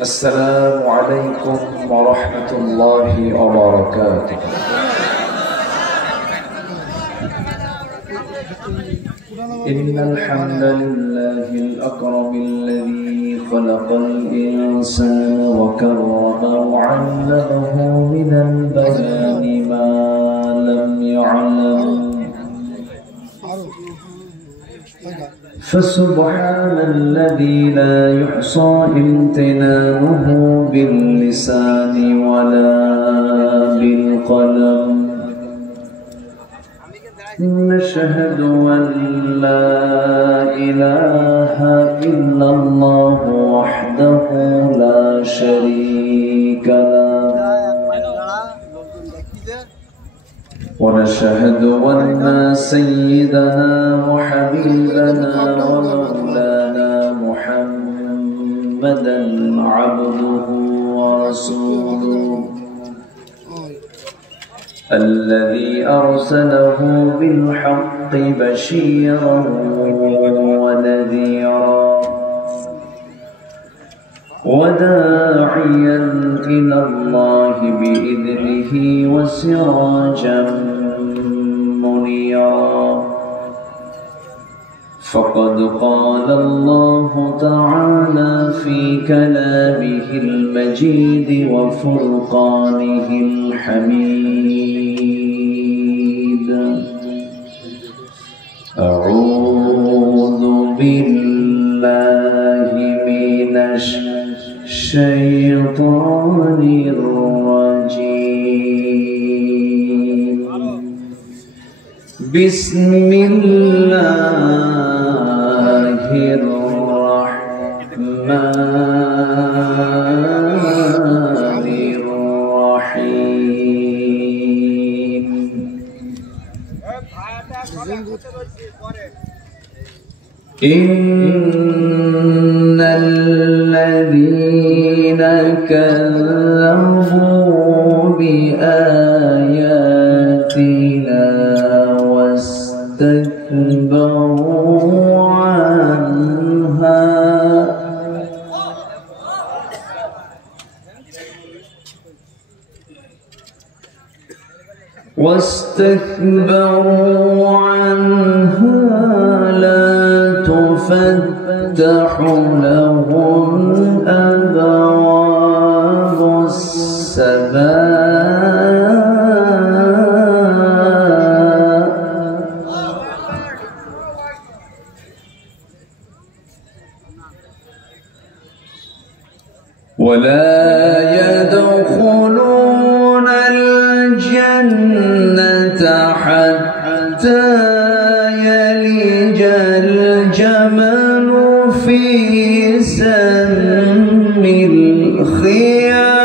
السلام عليكم ورحمة الله وبركاته. إن الحمد لله الأكرم الذي خلق الإنسان وكرمه وعلمه من البيان ما لم يعلم، فسبحان الذي لا يحصى امتنانه باللسان ولا بالقلم. نشهد أن لا إله إلا الله وحده لا شريك له، ونشهد أن سيدنا وحبيبنا ومولانا محمدا عبده ورسوله الذي أرسله بالحق بشيرا ونذيرا وداعيا إلى الله بإذنه وسراجا منيرا. فقد قال الله تعالى في كلامه المجيد وفرقانه الحميد: أعوذ بالله من الشيطان الرجيم. بسم الله الرحمن الرحيم. إن الذين كذبوا بآياتنا واستكبروا عنها لا تفتح لهم أبواب السماء ولا يدخلون الجنة حتى يلج الجمل في سم الخياط.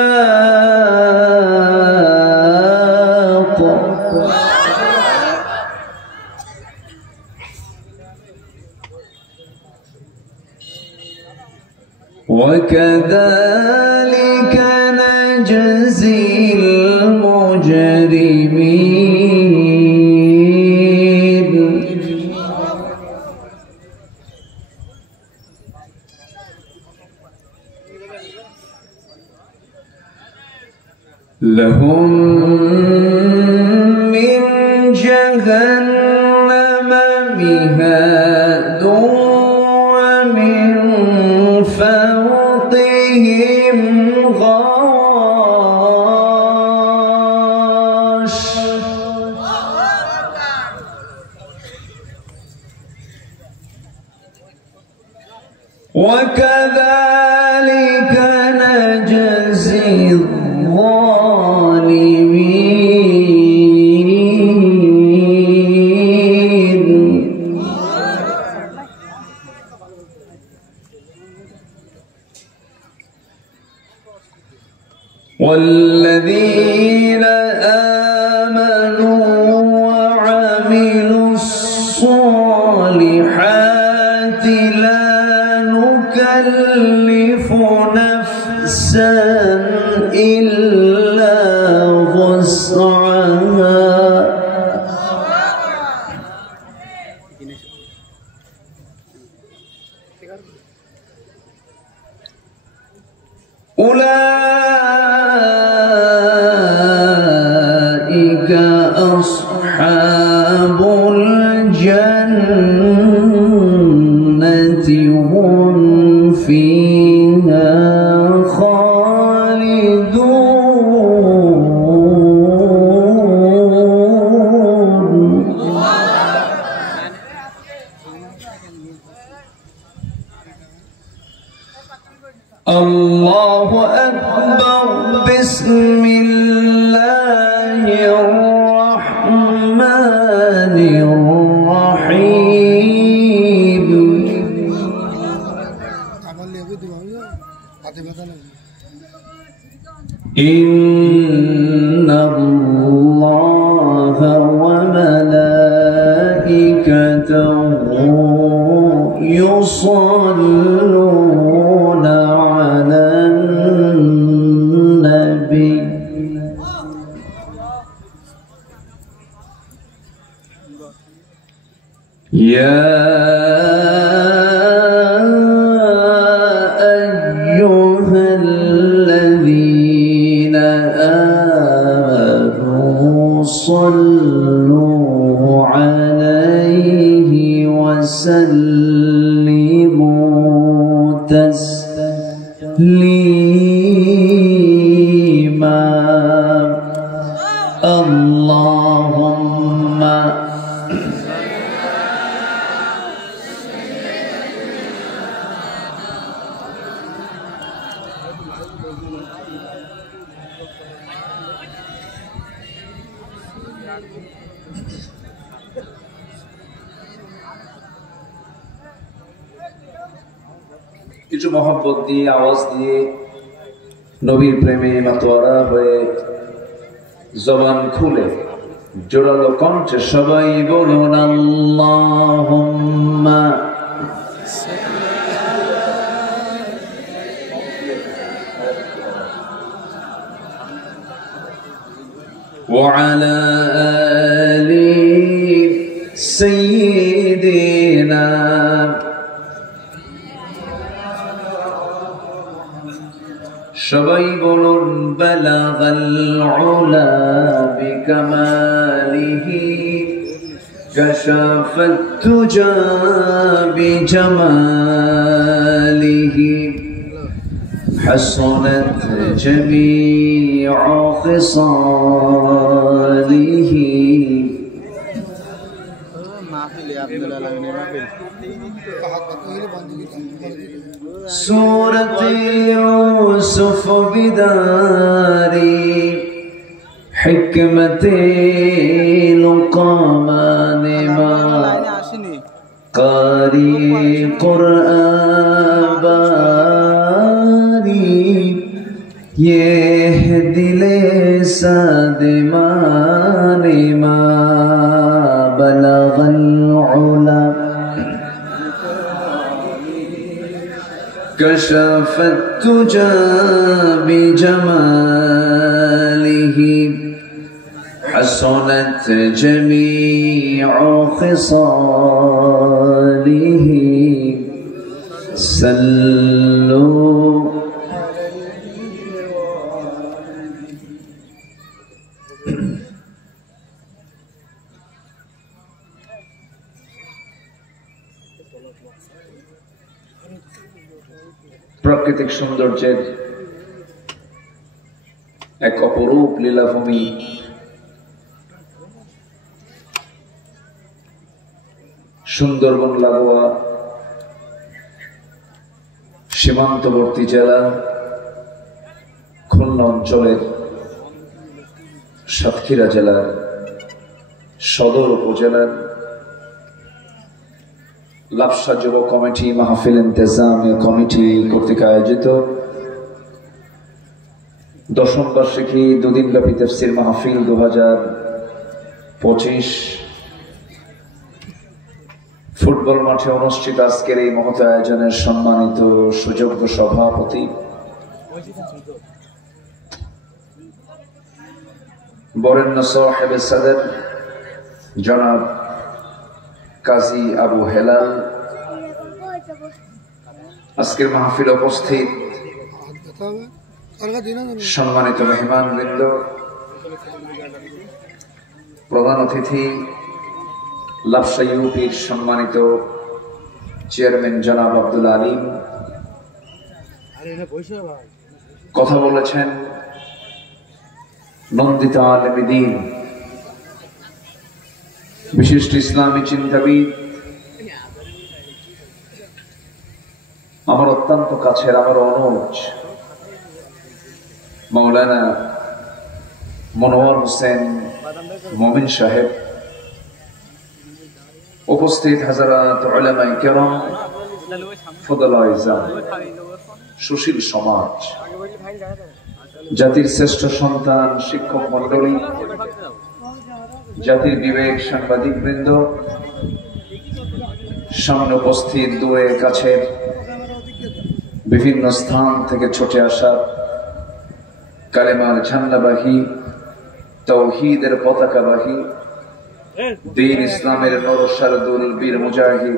وكذلك نجزي المجرمين. لهم من جهنم مهاد ومن فوقهم غواش وكذلك نجزي الظالمين. والذين آمنوا وعملوا الصالحات لا نكلف نفسا إلا وسعها أولئك أصحاب الجنة هم فيها خالدون. الله أكبر. بسم الله الرحمن الرحيم. إن الله وملائكته يصلون على النبي يا أيها الذين آمنوا صلوا عليه وسلموا تسليما. اللهم কিছু মহব্বত দিয়ে আওয়াজ দিয়ে নবীর প্রেমে মাতোয়ারা হয়ে জবান খুলে জোরালো কণ্ঠে সবাই বলুন আল্লাহুম্মা وعلى آل سيدنا সবাই বলুন বালাগাল উলা বিকামালিহি কাশাফাত তুজা বিজামালিহি حسنت جميع خصاله سورة يوسف بداري حكمة لقمان ما قاري قرآن باري يهدي لسادمان ما بلغ العلا كشف التجى بجماله حسنت جميع خصاله صلوا প্রাকৃতিক সৌন্দর্যের এক অপরূপ লীলাভূমি সুন্দরবন লাগোয়া সীমান্তবর্তী জেলা খুলনা অঞ্চলের সাতক্ষীরা জেলার সদর উপজেলার লাপসা যুব কমিটি মাহফিল ইন্তেজামিয়া কমিটি কর্তৃক আয়োজিত দশম বার্ষিকী দুদিনব্যাপী তাফসীর মাহফিল 2025 ফুটবল মাঠে অনুষ্ঠিত আজকের এই মহৎ আয়োজনের সম্মানিত সুযোগ্য সভাপতি বরেণ্য সাহেব সাদর জনাব কাজী আবু হেলাল, আজকের মাহফিল উপস্থিত সম্মানিত মেহমানবৃন্দ, প্রধান অতিথি লাপসা ইউপির সম্মানিত চেয়ারম্যান জনাব আব্দুল আলিম কথা বলেছেন। নন্দিত আলেমে দ্বীন, বিশিষ্ট ইসলামী চিন্তাবিদ, আমার অত্যন্ত কাছের, আমার অনুজ মৌলানা মনোয়ার হোসেন মমিন সাহেব, উপস্থিত হাজারাত উলামায়ে কেরাম, ফুদালায়ে ইজাম, সুশীল সমাজ, জাতির শ্রেষ্ঠ সন্তান, শিক্ষক মন্ডলী, জাতির বিবেক, সাংবাদিক বৃন্দ, সামনে উপস্থিত দূরে কাছে বিভিন্ন স্থান থেকে ছুটে আসা কালেমার ঝান্ডাবাহী, তাওহীদের পতাকাবাহী, দ্বীন ইসলামের নরসারদুল বীর মুজাহিদ,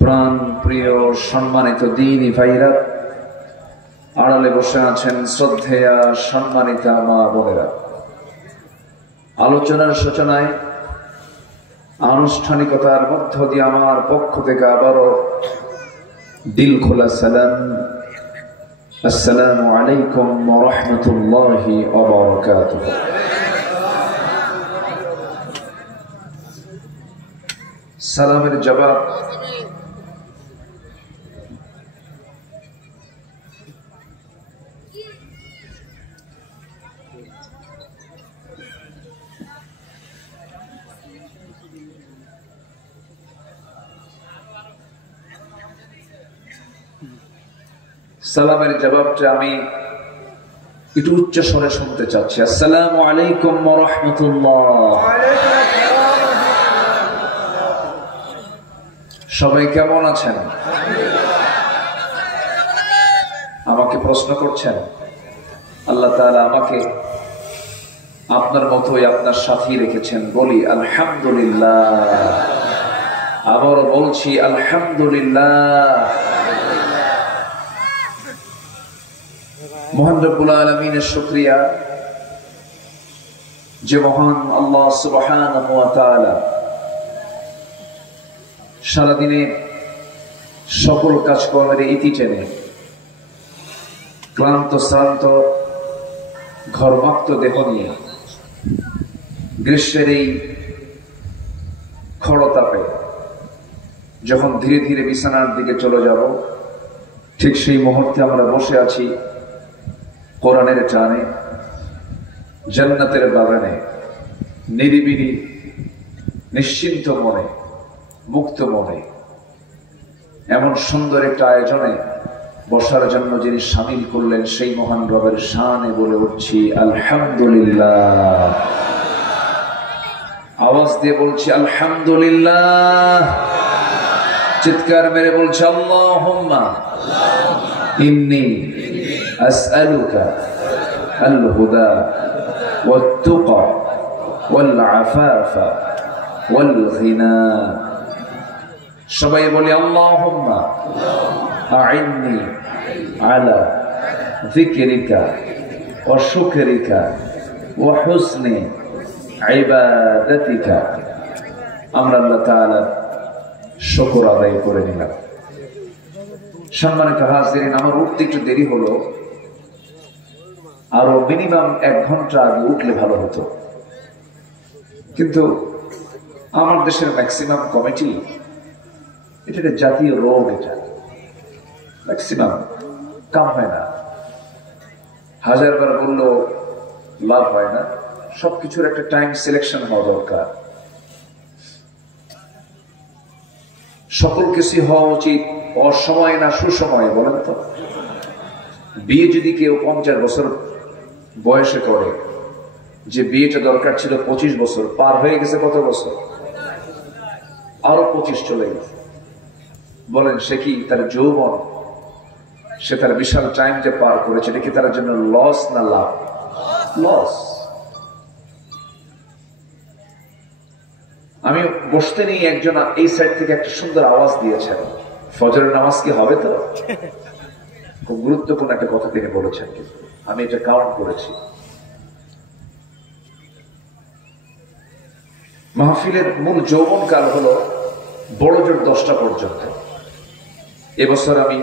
প্রাণ প্রিয় সম্মানিত দ্বীনি ভাইরা, আড়ালে বসে আছেন শ্রদ্ধেয়া সম্মানিতা মা বোনেরা। আলোচনার সূচনায় আনুষ্ঠানিকতার মধ্য দিয়ে আমার পক্ষ থেকে আবারও দিল খোলা সালাম, আসসালামু আলাইকুম ওয়া রাহমাতুল্লাহি ওয়া বারাকাতুহু। সালামের জবাব সালামের জবাবটা আমি একটু উচ্চ স্বরে শুনতে চাচ্ছি। আসসালামু আলাইকুম ওয়া রাহমাতুল্লাহ। সবাই কেমন আছেন? আমাকে প্রশ্ন করছেন? আল্লাহ তাআলা আমাকে আপনার মতোই আপনার সাথী রেখেছেন, বলি আলহামদুলিল্লাহ। আবার বলছি আলহামদুলিল্লাহ। মহান রব্বুল আলামিনের শুকরিয়া যে মহান আল্লাহ সুবহানাহু ওয়া তাআলা সারাদিনে সকল কাজকর্মের ইতি টেনে ক্লান্ত শ্রান্ত ঘর্মাক্ত দেহ নিয়ে গ্রীষ্মের এই খড়তাপে যখন ধীরে ধীরে বিছানার দিকে চলে যাব, ঠিক সেই মুহূর্তে আমরা বসে আছি কোরআনের টানে, জান্নাতের বাগানে, নিরিবিলি নিশ্চিন্ত মনে, মুক্ত মনে, এমন সুন্দর একটা আয়োজনে বসার জন্য যিনি শামিল করলেন সেই মহান রবের শানে বলে উঠছি আলহামদুলিল্লাহ। আওয়াজ দিয়ে বলছি আলহামদুলিল্লাহ। চিৎকার মেরে বলছি আল্লাহুম্মা ইন্নী আসআলুকা আল হুদা ওয়াত তুকা ওয়াল আফাফা ওয়াল গিনা। সবাই বলি আল্লাহুম্মা আইন্নি আলা যিকরিকা ওয়া শুকরিকা ওয়া হুসনি ইবাদাতিকা। আমরা আল্লাহ তাআলার শুকর আদায় করে নিলাম। সম্মানিত হাজিরিন, আমার উঠতে একটু দেরি হলো, আরো মিনিমাম 1 ঘন্টা আগে উঠলে ভালো হতো, কিন্তু আমার দেশের ম্যাক্সিমাম কমিটি, এটা একটা জাতীয় রোগ, এটা ম্যাক্সিমাম কাম হয় না। 1000 বার বললেও লাভ হয় না। সবকিছুর একটা টাইম সিলেকশন হওয়া দরকার। সকল কিছু হওয়া উচিত অসময় না সুসময়ে, বলেন তো? বিয়ে যদি কেউ 50 বছর বয়সে করে, যে বিয়েটা দরকার ছিল 25 বছর, পার হয়ে গেছে কত বছর? আরো 25 চলে গেছে। বলেন সে কি তার যৌবন, সে তার বিশাল টাইম যে পার করেছে, এটা কি তার জন্য লস না লাভ? লস। আমি বসতে নিয়ে একজন এই সাইড থেকে একটা সুন্দর আওয়াজ দিয়েছেন, ফজরের নামাজ কি হবে? তো খুব গুরুত্বপূর্ণ একটা কথা তিনি বলেছেন। আমি এটা কাউন্ট করেছি। মাহফিলের মূল যৌবনকাল হলো বড় জোর 10টা পর্যন্ত। এবছর আমি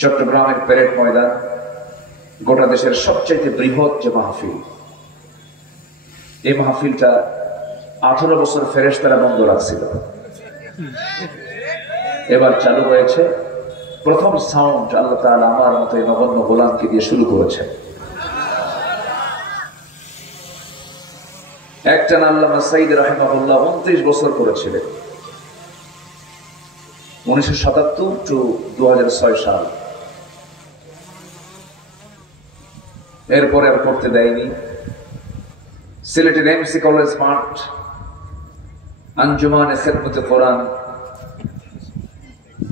চট্টগ্রামের প্যারেড ময়দান, গোটা দেশের সবচেয়ে বৃহৎ যে মাহফিল, এই মাহফিলটা 18 বছর ফেরেশতারা বন্ধ রাখছিল, এবার চালু হয়েছে। প্রথম সাউন্ড আল্লাহ তাআলা আমার মতো এই নগণ্য গোলামকে দিয়ে শুরু করেছেন। একটা আল্লামা সাঈদ রাহিমাহুল্লাহ 29 বছর করেছিলেন, 1977 টু 2006 সাল। এরপরে আর করতে দেয়নি। সিলেটের এমসি কলেজ মাঠ, আঞ্জুমানে খেদমতে কোরআন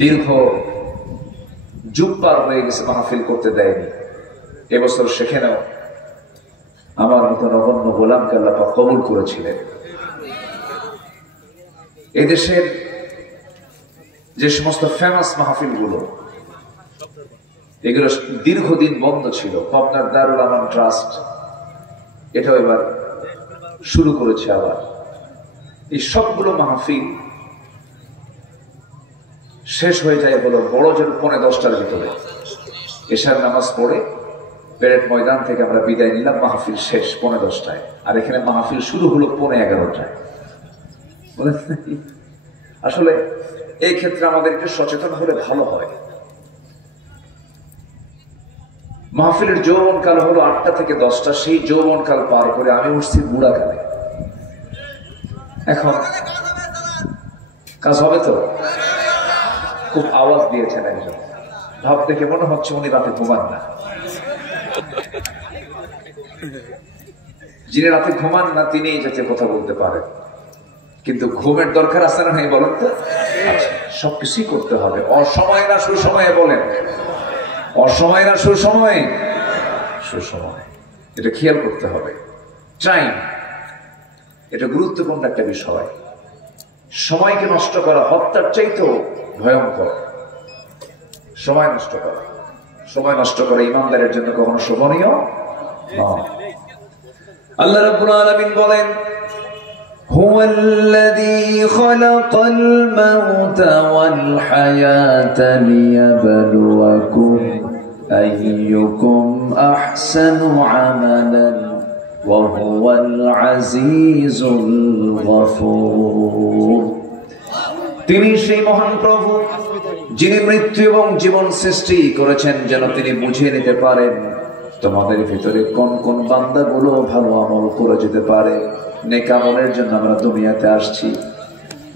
দীর্ঘ যুগ পার হয়ে গেছে, মাহফিল করতে দেয়নি। এবছর সেখানেও আমার মতো নগণ্য গোলামকে আল্লাহ পাক কবুল করেছিলেন। এদেশের যে সমস্ত ফেমাস মাহফিল গুলো, এগুলো দীর্ঘদিন বন্ধ ছিল। পাবনার দারুল আমান ট্রাস্ট এটাও এবার শুরু করেছে আবার। এই সবগুলো মাহফিল শেষ হয়ে যায় হলো বড় জোর 10:45 ভিতরে। এশার নামাজ পড়ে প্যারেড ময়দান থেকে আমরা বিদায় নিলাম, মাহফিল শেষ 10:15টায়। আর এখানে মাহফিল শুরু হলো 11:15টায়। আসলে এই ক্ষেত্রে আমাদের একটু সচেতন হলে ভালো হয়। মাহফিলের যৌবনকাল হলো 8টা থেকে 10টা। সেই যৌবনকাল পার করে আমি উঠছি বুড়াকালে। এখন কাজ হবে তো? খুব আওয়াজ দিয়েছেন একজন, ভাব দেখে মনে হচ্ছে উনি রাতে ঘুমান না। যিনি রাতে ঘুমান না তিনি যাতে কথা বলতে পারেন, কিন্তু ঘুমের দরকার আছে না? বলেন তো। সবকিছুই করতে হবে। অসময় না সুসময়ে বলেন, অসময় না সুসময়ে? সুসময়। এটা খেয়াল করতে হবে। টাইম এটা গুরুত্বপূর্ণ একটা বিষয়। সময়কে নষ্ট করা হত্যার চাইতেও ভয়ঙ্কর। সময় নষ্ট করা, সময় নষ্ট করা ইমানদারের জন্য কখনো শোভনীয় নয়। আল্লাহ রাব্বুল আলামিন বলেন, হুয়াল্লাযী খালাকাল মাউতা ওয়াল হায়াতা লিয়াবলুয়াকুম আইয়ুকুম আহসানু আমালান ওয়া হুয়াল আজিজুল গফুর। তিনি সেই মহান প্রভু যিনি মৃত্যু এবং জীবন সৃষ্টি করেছেন যেন তিনি বুঝিয়ে নিতে পারেন তোমাদের ভিতরে কোন কোন বান্দাগুলো ভালো আমল করে যেতে পারে। নেক আমলের জন্য আমরা দুনিয়াতে আসছি।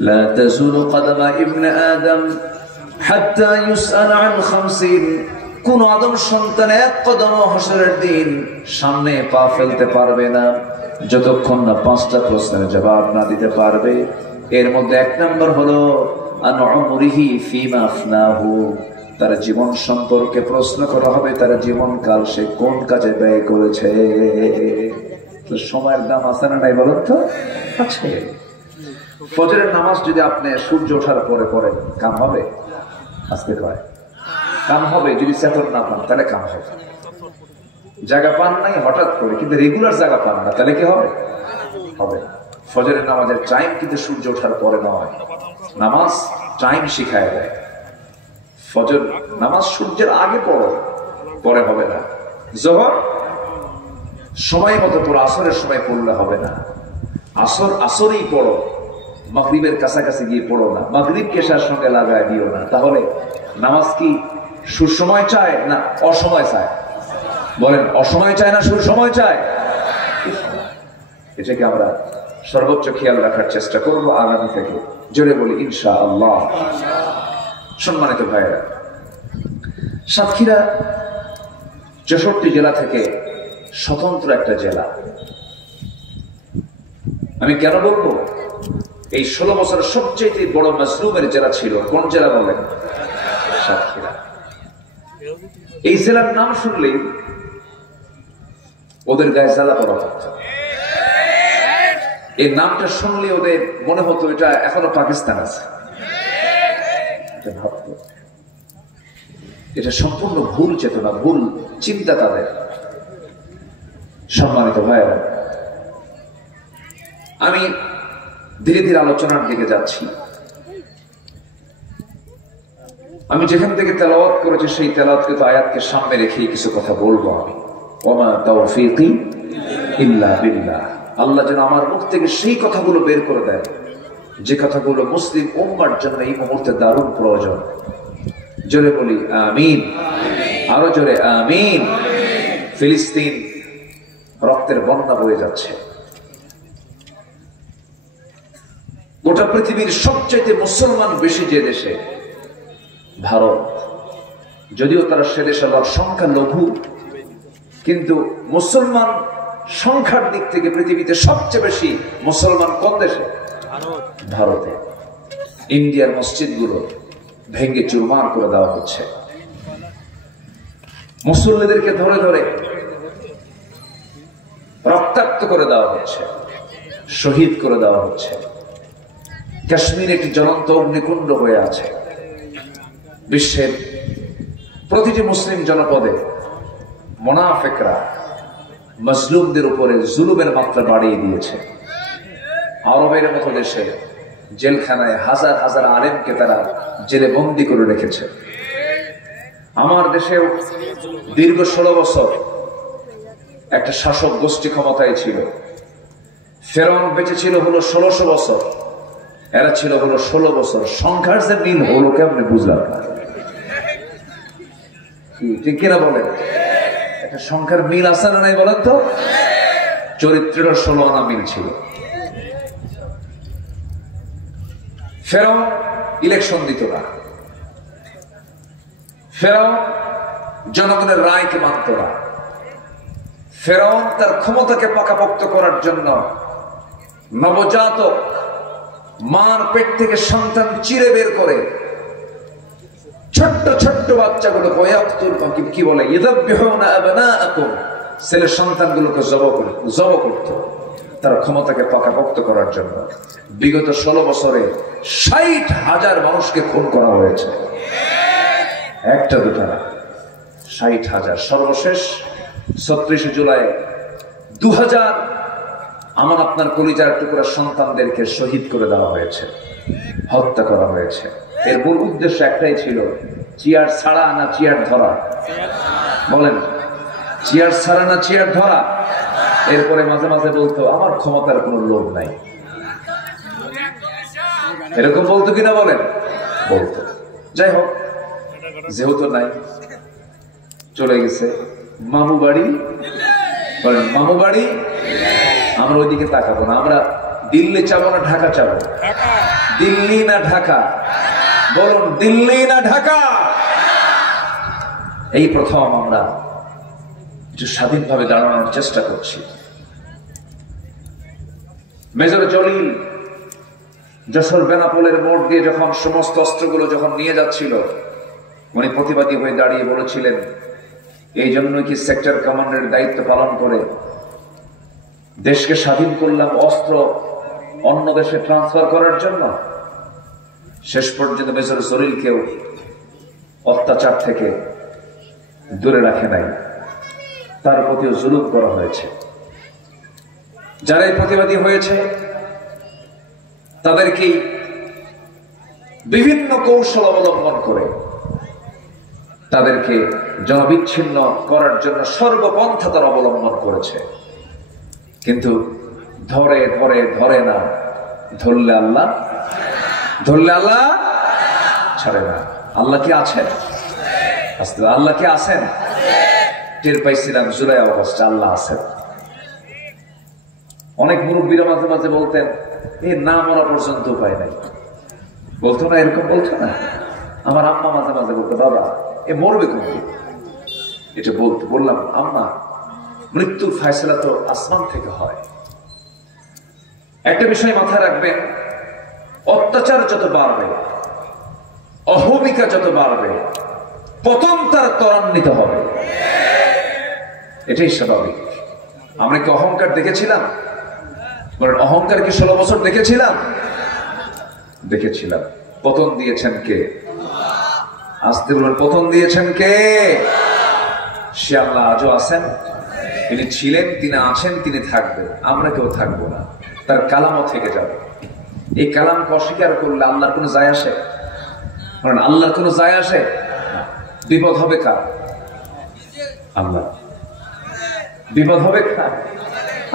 লা তাজুলু কদমা ইবনে আদম হাত্তা ইউসআল আন 50। কোন আদম সন্তান এক কদম হাসরের দিন সামনে পা ফেলতে পারবে না যতক্ষণ না 5টা প্রশ্নের জবাব না দিতে পারবে। এর মধ্যে 1 নম্বর হলো আন উমরিহি ফিমা আফনাহু। তার জীবন সম্পর্কে প্রশ্ন করা হবে, তার জীবনকাল সে কোন কাজে ব্যয় করেছে। সময়ের দাম আছে না নাই বলেন তো? আছে। ফজরের নামাজ যদি আপনি সূর্য ওঠার পরে পড়েন, কাম হবে? আজকে কয় কাম হবে। যদি চেতন না পান তাহলে কাম হবে। জায়গা পান নাই হঠাৎ করে, কিন্তু রেগুলার জায়গা পান না, তাহলে কি হবে? হবে। ফজরের নামাজের টাইম কিন্তু সূর্য ওঠার পরে নয়। নামাজ টাইম শিখায় দেয়। ফজর নামাজ সূর্যের আগে পড়ো, পরে হবে না। যোহর সময় মতো পড়ো, আসরের সময় পড়লে হবে না। আসর আসরেই পড়ো, মাগরিবের কাছাকাছি গিয়ে পড়ো না। মাগরিবকে এশার সঙ্গে লাগায় দিও না। তাহলে নামাজ কি সুসময় চায় না অসময় চায়? বলেন, অসময় চায় না সুসময় চায়? এটাকে আমরা সর্বোচ্চ খেয়াল রাখার চেষ্টা করবো আগামী থেকে। জোরে বলি ইনশাআল্লাহ। সম্মানিত ভাইরা, সাতক্ষীরা 64 জেলা থেকে স্বতন্ত্র একটা জেলা। আমি কেন বলবো? এই 16 বছর সবচেয়ে বড় মাসরুমের জেলা ছিল কোন জেলা বলেন? সাতক্ষীরা। এই জেলার নাম শুনলেই ওদের গায়ে জ্বালা পড়া হতো। এই নামটা শুনলে ওদের মনে হতো এটা এখনো পাকিস্তান আছে। এটা সম্পূর্ণ ভুল চেতনা, ভুল চিন্তা তাদের। সম্মানিত ভাইয়েরা, আমি ধীরে ধীরে আলোচনার দিকে যাচ্ছি। আমি যেখান থেকে তেলাওয়াত করেছি সেই তেলাওয়াতকে আয়াতকে সামনে রেখেই কিছু কথা বলবো আমি। ওমা তাওফীকি ইল্লা বিল্লাহ। আল্লাহ যেন আমার মুখ থেকে সেই কথাগুলো বের করে দেয় যে কথাগুলো মুসলিম উম্মার জন্য এই মুহূর্তে দারুণ প্রয়োজন। জোরে বলি আমিন, আরো জোরে আমিন। ফিলিস্তিন রক্তের বন্যা বয়ে যাচ্ছে। গোটা পৃথিবীর সবচাইতে মুসলমান বেশি যে দেশে, ভারত, যদিও তারা সে দেশে সংখ্যা লঘু, কিন্তু মুসলমান সংখ্যার দিক থেকে পৃথিবীতে সবচেয়ে বেশি মুসলমান কোন দেশে? ভারতে। ইন্ডিয়ার মসজিদগুলো ভেঙে চুরমার করে দেওয়া হচ্ছে, মুসল্লিদেরকে ধরে ধরে রক্তাক্ত করে দেওয়া হচ্ছে, শহীদ করে দেওয়া হচ্ছে। কাশ্মীর একটি জ্বলন্ত অগ্নিকুণ্ড হয়ে আছে। বিশ্বের প্রতিটি মুসলিম জনপদে মুনাফিকরা মজলুমদের উপরে জুলুমের মাত্রা বাড়িয়ে দিয়েছে। আরবের মতো দেশে জেলখানায় হাজার হাজার আলেমকে তারা জেলে বন্দী করে রেখেছে। আমার দেশেও দীর্ঘ 16 বছর একটা শাসক গোষ্ঠী ক্ষমতায় ছিল। ফেরাউন বেঁচে ছিল হলো 1600 বছর, এরা ছিল হলো 16 বছর। সংখ্যার যে মিল হলো কেমনে বুঝলাম না, ঠিক কিনা বলেন? একটা সংখ্যার মিল আছে না নাই বলেন তো? চরিত্রের 16 আনা মিল ছিল। ফেরাউন ইলেকশন দিত না, ফেরাউন জনগণের রায়কে মানত না। ফেরাউন তার ক্ষমতাকে পাকাপোক্ত করার জন্য নবজাতক মার পেট থেকে সন্তান চিরে বের করে ছোট্ট ছোট্ট বাচ্চাগুলোকে কি বলে ছেলে সন্তানগুলোকে জব করত তার ক্ষমতাকে পাকাপোক্ত করার জন্য। বিগত 16 বছরে 60,000 মানুষকে খুন করা হয়েছে, একটা দুটা না, 60,000। সর্বশেষ 36 জুলাই 2000 আমার আপনার কলিজার টুকরা সন্তানদেরকে শহীদ করে দেওয়া হয়েছে, হত্যা করা হয়েছে। এর মূল উদ্দেশ্য একটাই ছিল, চেয়ার ছাড়া না চেয়ার ধরা? বলেন, চেয়ার ছাড়া না চেয়ার ধরা? এরপরে মাঝে মাঝে বলতো আমার ক্ষমতার কোনো লোভ নাই, এরকম বলতো কিনা বলেন? বলতো। যাই হোক, যেহেতু নাই, চলে গেছে মামু বাড়ি। বলেন মামু বাড়ি। আমরা ওইদিকে তাকাবো না। আমরা দিল্লি চাবো না ঢাকা চাবো? দিল্লি না ঢাকা? বলুন দিল্লি না ঢাকা? এই প্রথম আমরা একটু স্বাধীনভাবে দাঁড়ানোর চেষ্টা করছি। মেজর জলিল যশোর বেনাপোলের মোড় দিয়ে যখন সমস্ত অস্ত্রগুলো যখন নিয়ে যাচ্ছিল, উনি প্রতিবাদী হয়ে দাঁড়িয়ে বলেছিলেন, এই জন্য কি সেক্টর কমান্ডারের দায়িত্ব পালন করে দেশকে স্বাধীন করলাম অস্ত্র অন্য দেশে ট্রান্সফার করার জন্য? শেষ পর্যন্ত মেজর জলিলকেও অত্যাচার থেকে দূরে রাখে নাই, তার প্রতিও জুলুম করা হয়েছে। যারা এই প্রতিবাদী হয়েছে তাদেরকেই বিভিন্ন কৌশল অবলম্বন করে তাদেরকে জনবিচ্ছিন্ন করার জন্য সর্বপন্থা তারা অবলম্বন করেছে। কিন্তু ধরে ধরে ধরে না, ধরলে আল্লাহ, ধরলে আল্লাহ ছাড়ে না। আল্লাহ কি আছেন? আল্লাহ কি আছেন? টের পাইছিলাম জুলাই আগস্টে আল্লাহ আছেন। অনেক মুরব্বীরা মাঝে মাঝে বলতেন, এই না মরা পর্যন্ত উপায় নাই, বলতো না? এরকম বলতো না? আমার আম্মা মাঝে মাঝে বলতো, বাবা এ মরবে কোনদিন। এটা বললাম, আম্মা মৃত্যুর ফয়সালা তো আসমান থেকে হয়। একটা বিষয় মাথায় রাখবেন, অত্যাচার যত বাড়বে, অহমিকা যত বাড়বে, পতন তার ত্বরান্বিত হবে, এটাই স্বাভাবিক। আমরা কি অহংকার দেখেছিলাম? অহংকার কি 16 বছর দেখেছিলাম? দেখেছিলাম। পতন দিয়েছেন কে? আসতে বলুন, পতন দিয়েছেন কে? সে আল্লাহ আজও আছেন, তিনি ছিলেন, তিনি আছেন, তিনি থাকবেন, আমরা কেউ থাকবো না, তার কালামও থেকে যাবে। এই কালামকে অস্বীকার করলে আল্লাহর কোনো যায় আসে? আল্লাহর কোনো যায় আসে? বিপদ হবে কার? আল্লাহ। বিপদ হবে কার?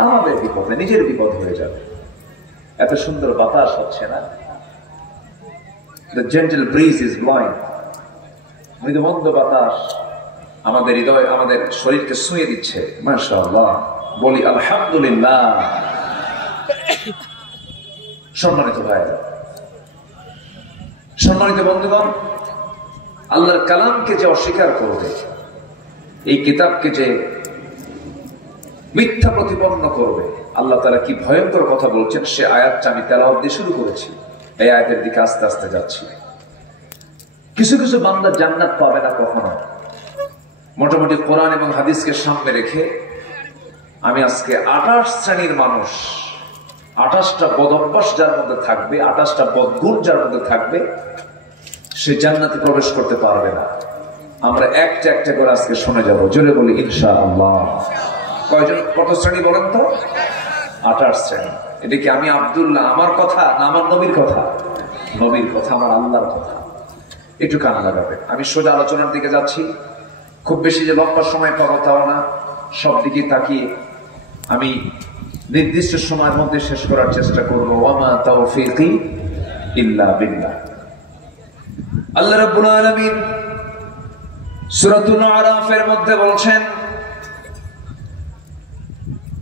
আমাদের বিপদ, নিজের বিপদ হয়ে যাবে। এত সুন্দর বাতাস হচ্ছে না? The gentle breeze is blowing. মৃদুমন্দ বাতাস আমাদের হৃদয়, আমাদের শরীরকে ছুঁয়ে দিচ্ছে। মাশাআল্লাহ, বলি আলহামদুলিল্লাহ। সম্মানিত ভাইরা, সম্মানিত বন্ধুগণ, আল্লাহর কালামকে যে অস্বীকার করবে, এই কিতাবকে যে মিথ্যা প্রতিপন্ন করবে, আল্লাহ তাআলা কি ভয়ঙ্কর কথা বলছেন সে আয়াতটা আমি তেলাওয়াত দিয়ে শুরু করেছি। এই আয়াতের দিকে আস্তে আস্তে যাচ্ছি। কিছু কিছু বান্দা জান্নাত পাবে না কখনো। মোটামুটি কোরআন এবং হাদিসকে সামনে রেখে আমি আজকে 28 শ্রেণীর মানুষ, 28টা বদ অভ্যাস যার মধ্যে থাকবে, 28টা বদগুণ যার মধ্যে থাকবে, সে জান্নাতে প্রবেশ করতে পারবে না। আমরা একটা একটা করে আজকে শুনে যাবো। জোরে বলি ইনশাআল্লাহ। কয়জন, কত শ্রেণী বলেন তো? 28 শ্রেণী। এটা কি আমি আব্দুল্লাহ আমার কথা না আমার নবীর কথা? নবীর কথা, আমার আল্লাহর কথা। একটু কান লাগাবে। আমি সোজা আলোচনার দিকে যাচ্ছি। খুব বেশি যে লম্বা সময় পাবো তাও না, সব দিকে তাকিয়ে আমি নির্দিষ্ট সময়ের মধ্যে শেষ করার চেষ্টা করবো। ওয়ামা তাওফীকি ইল্লা বিল্লাহ। আল্লাহ রাব্বুল আলামিন সূরাতুল আরাফের মধ্যে বলছেন,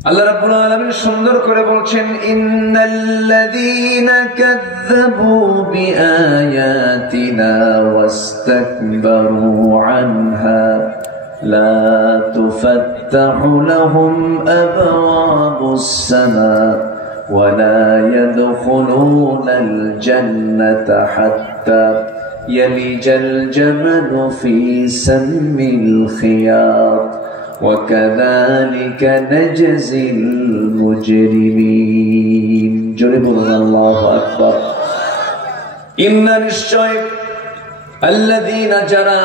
আল্লাহ রাব্বুল আলামিন সুন্দর করে বলছেন, ইন্নাল্লাযীনা কাযযাবু বিআয়াতিনা ওয়াস্তাকবারু আনহা লা তুফাত্তাহু লাহুম আবওয়াবুস সামা ওয়া লা ইয়াদখুলুনাল জান্নাতা হাত্তা ইয়ালিজাল জামালু ফি সাম্মিল খিয়াত وكذلك نجزي المجرمين. জোরে বলুন আল্লাহু আকবার। ইন্না নিশ্চয় আল্লাযীনা যারা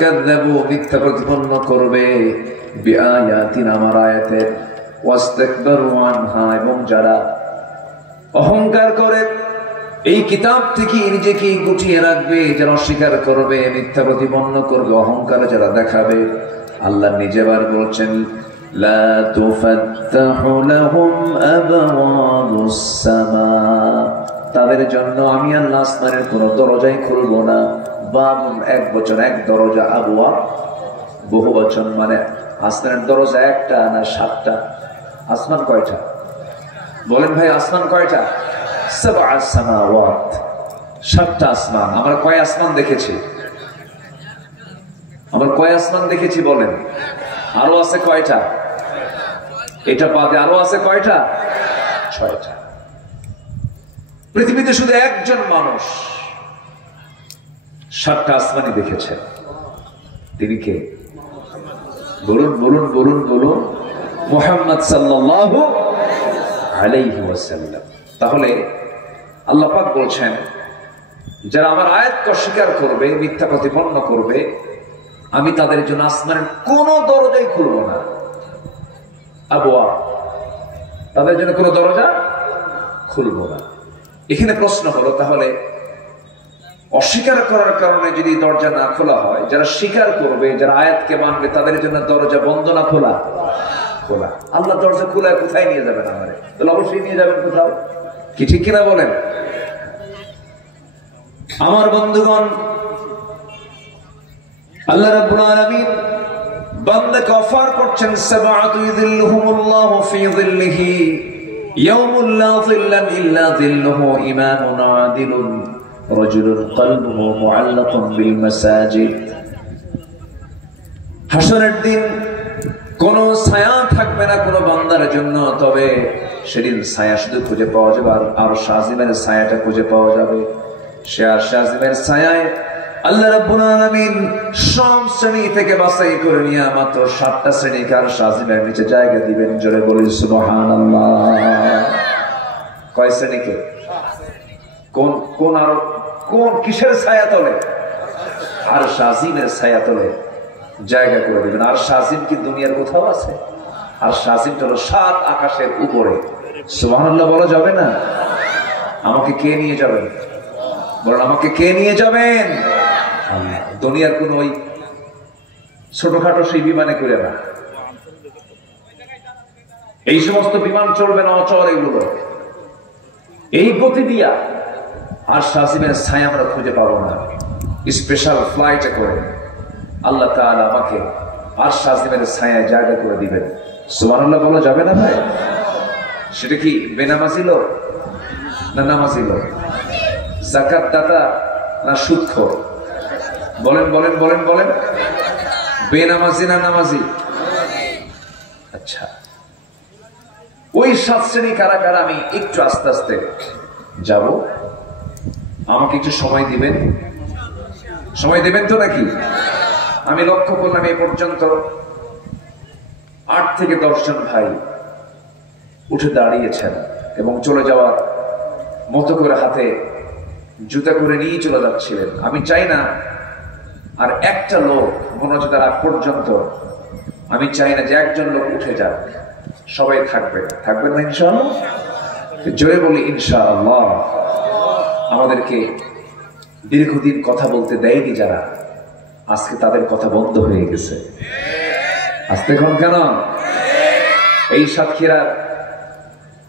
কাযযাবু মিথ্যা প্রতিপন্ন করবে বিআয়াতিনা আমার আয়াতের, ওয়াস্তাকবারু আনহা এবং যারা অহংকার করে এই কিতাব থেকে নিজেকে গুটিয়ে রাখবে, যারা অস্বীকার করবে, মিথ্যা প্রতিপন্ন করবে, অহংকার যারা দেখাবে, আল্লাহ নিজেবার বলছেন লা তুফাত্তাহু লাহুম আবওয়াবুস সামা, তাদের জন্য আমি আল্লাহ আসমানের কোন দরজাই খুলব না। বাবুন এক বচন, এক দরজা, আবওয়াব বহু বচন, মানে আসমানের দরজা একটা না 7টা? আসমান কয়টা বলেন ভাই? আসমান কয়টা? সাবআ সামাওয়াত, 7টা আসমান। আমরা কয় আসমান দেখেছি? আমরা কয় আসমান দেখেছি বলেন? আরো আছে কয়টা? এটা বাদে আরো আছে কয়টা? 6টা। পৃথিবীতে শুধু একজন মানুষ 7টা আসমানই দেখেছেন। তিনি কে? বলুন বলুন বলুন বলুন, মুহাম্মদ সাল্লাল্লাহু আলাইহি ওয়াসাল্লাম। তাহলে আল্লাহ পাক বলছেন, যারা আমার আয়াতকে অস্বীকার করবে, মিথ্যা প্রতিপন্ন করবে, আমি তাদের জন্য আসমানের কোন দরজাই খুলব না। আবওয়াব, তাদের জন্য কোন দরজা খুলব না। এখানে প্রশ্ন হলো, তাহলে অস্বীকার করার কারণে যদি দরজা না খোলা হয়, যারা স্বীকার করবে, যারা আয়াতকে মানবে, তাদের জন্য দরজা বন্ধ না খোলা? খোলা। আল্লাহ দরজা খোলা কোথায় নিয়ে যাবেন? আমারে তাহলে অবশ্যই নিয়ে যাবেন কোথাও, কি ঠিক কিনা বলেন? আমার বন্ধুগণ, আল্লাহ রাব্বুল আলামিন বান্দাকে অফার করছেন, সাবআতু ইযিল্লুহুমুল্লাহু ফি যিল্লিহি ইয়াউমুল লা যিল্লা ইল্লা যিল্লুহু, ইমামুন আদিলুন, রাজুলুন কলবুহু মুআল্লাকুন বিল মাসাজিদ। হাসরের দিন কোন ছায়া থাকবে না কোন বান্দার জন্য, তবে সেদিন ছায়া শুধু খুঁজে পাওয়া যাবে আর শাজিমের ছায়াটা খুঁজে পাওয়া যাবে। সে আর শাজিমের ছায়ায় আল্লাহ রাব্বুল আলামিন সব শ্রেণী থেকে বাছাই করে নিয়ে মাত্র 7টা শ্রেণীকে আর শাজিমের নিচে জায়গা দিবেন। জোরে বলি সুবহানাল্লাহ। কয় শ্রেণীকে? কোন কোন আর কোন কিসের ছায়া তলে? আর শাজিমের ছায়া তলে জায়গা করে দিবেন। আর শাজিম কি দুনিয়ার কোথাও আছে? আর শাসিমটা হলো 7 আকাশের উপরে। সুবহানাল্লাহ বলা যাবে না? আমাকে কে নিয়ে যাবেন? বলেন আমাকে কে নিয়ে যাবেন? দুনিয়ার কোন ওই ছোটখাটো সেই বিমানে করে না, এই সমস্ত বিমান চলবে না, অচল এগুলো। এই গতি দিয়া আর শাসিমের ছায়া আমরা খুঁজে পাবো না। স্পেশাল ফ্লাইটে করে আল্লাহ তাআলা আমাকে আর শাসিমের ছায়ায় জায়গা করে দিবেন। সুবহানাল্লাহ বলা যাবে না ভাই? সেটা কি বেনামাজি লোক না নামাজি লোক? যাকাত দাতা না সুদখোর? বলেন বলেন বলেন বলেন, বেনামাজি না নামাজি? আচ্ছা, ওই 7 শ্রেণী কারা কারা আমি একটু আস্তে আস্তে যাব, আমাকে একটু সময় দিবেন। সময় দেবেন তো নাকি? আমি লক্ষ্য করলাম এই পর্যন্ত 8 থেকে 10 জন ভাই উঠে দাঁড়িয়েছেন এবং চলে যাওয়ার মতো করে হাতে জুতা করে নিয়ে চলে যাচ্ছিলেন। আমি চাই না আর একটা লোক মনোযোগের আগ পর্যন্ত, আমি চাই না যে একজন লোক উঠে যাক। সবাই থাকবেন, থাকবেন না ইনশাআল্লাহ? জোরে বলি ইনশাআল্লাহ। আমাদেরকে দীর্ঘদিন কথা বলতে দেয়নি যারা, আজকে তাদের কথা বন্ধ হয়ে গেছে। আজকে এখন কেন? এই সাতক্ষীরার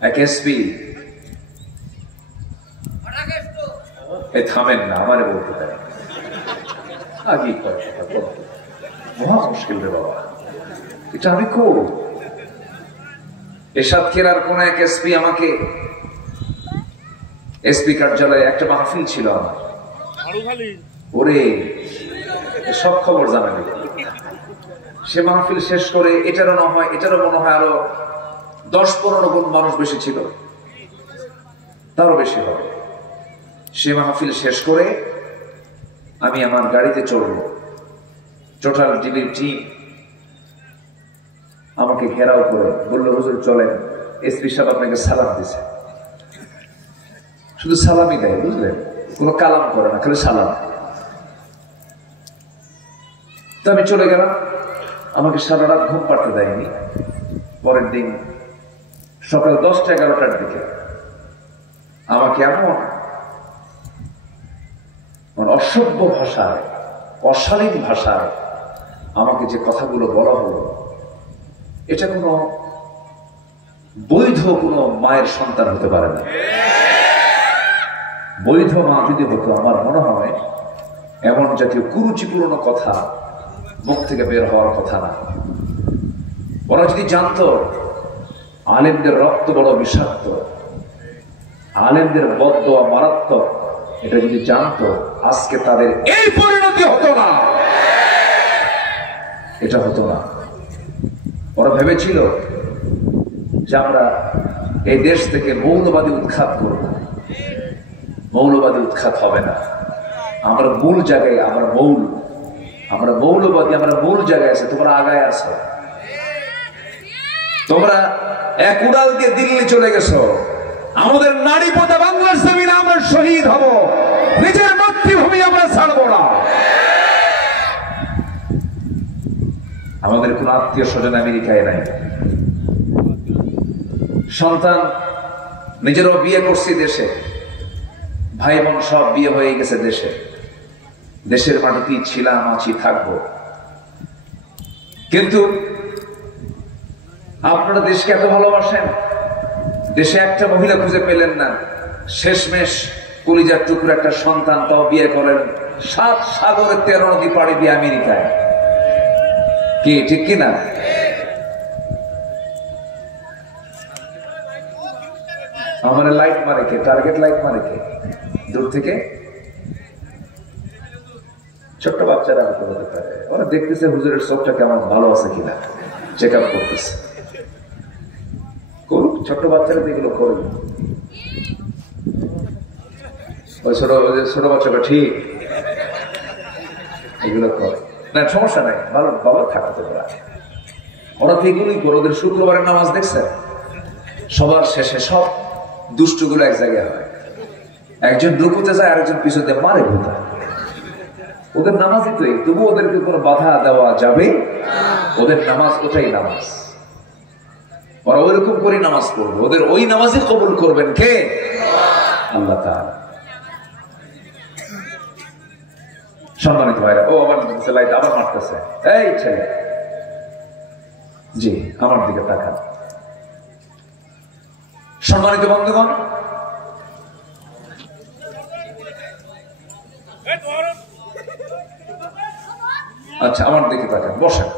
এক এসপি, এই থামেন না, আমারে বলতে দেয় আগে মহা মুশকিল রে বাবা, এটা আমি খুব। এই সাতক্ষীরার কোন এক এসপি আমাকে, এসপি কার্যালয়ে একটা মাহফিল ছিল আমার, ওরে সব খবর জানা গেল। সে মাহফিল শেষ করে এটারও না হয়, এটারও মনে হয় আরো 10-15 গুণ মানুষ বেশি ছিল, তারও বেশি হবে। সে মাহফিল শেষ করে আমি আমার গাড়িতে চড়ব, টোটাল ডিবির টিম আমাকে ঘেরাও করে বলল, হুজুর চলেন, এসপি সাহেব আপনাকে সালাম দিছে। শুধু সালামই দেয়, বুঝলেন, কোনো কালাম করে না, খালি সালাম। তো আমি চলে গেলাম, আমাকে সারা রাত ঘুম পাড়তে দেয়নি। পরের দিন সকাল 10টা-11টার দিকে আমাকে এমন অসভ্য ভাষায়, অশালীন ভাষায় আমাকে যে কথাগুলো বলা হলো, এটা কোনো বৈধ কোনো মায়ের সন্তান হতে পারে না। বৈধ মা যদি হতো, আমার মনে হয় এমন জাতীয় কুরুচিপূর্ণ কথা মুখ থেকে বের হওয়ার কথা না। ওরা যদি জানতো আলেমদের রক্ত বড় বিষাক্ত, আলেমদের বদদোয়া মারাত্মক, এটা যদি জানতো, আজকে তাদের এই পরিণতি হতো না, এটা হতো না। ওরা ভেবেছিল যে আমরা এই দেশ থেকে মৌলবাদী উৎখাত করব। মৌলবাদী উৎখাত হবে না, আমরা মূল জায়গায়, আমরা মৌলবাদী, আমরা মূল জায়গায় আছে, তোমরা আগায় আছো। তোমরা এক উড়াল দিয়ে দিল্লি চলে গেছো, আমাদের নারী পথে বাংলার জমিনে আমরা শহীদ হব, নিজের মাতৃভূমি আমরা ছাড়বো না। আমাদের কোন আত্মীয় স্বজন আমেরিকায় নাই, সন্তান নিজেরও বিয়ে করছি দেশে, ভাই বোন সব বিয়ে হয়ে গেছে দেশে। দেশের মাটিতেই ছিলাম, আছি, থাকবো। কিন্তু আপনারা দেশকে এত ভালোবাসেন, দেশে একটা মহিলা খুঁজে পেলেন না, শেষমেশ কলিজার টুকরো একটা সন্তান, তাও বিয়ে করেন 7 সাগরের 13 নদী পাড়ি দিয়ে আমেরিকায়। কি ঠিক কিনা? আমার লাইট মারে কে? টার্গেট লাইট মারে কে? দূর থেকে ছোট্ট বাচ্চারা হতে হতে পারে, ওরা দেখতেছে হুজুরের চোখটা কেমন ভালো আছে কিনা, চেক আপ করতেছে। করুক, ছোট্ট বাচ্চারা এগুলো করুক। ওই ছোট বাচ্চাটা ঠিক এগুলো করে না, সমস্যা নাই, ভালো বাবা থাকতে পারে। ওরা তো এগুলোই করে। ওদের শুক্রবারের নামাজ দেখছেন, সবার শেষে সব দুষ্টগুলো এক জায়গায় হয়, একজন রুকুতে যায়, আরেকজন পিছনে মারে ভূতা। ওদের নামাজই তো, তবু ওদেরকে কোনো বাধা দেওয়া যাবে? ওদের নামাজ ওটাই নামাজ। ওরা ওইরকম করে নামাজ পড়বে, ওদের ওই নামাজই কবুল করবেন কে? আল্লাহ তাআলা। সম্মানিত ভাইরা, ও আবার লাইট আবার মারতেছে, এই ছেলে, জি আমার দিকে তাকান। সম্মানিত বন্ধুগণ, আচ্ছা আমার দিকে তাকান, বসেন।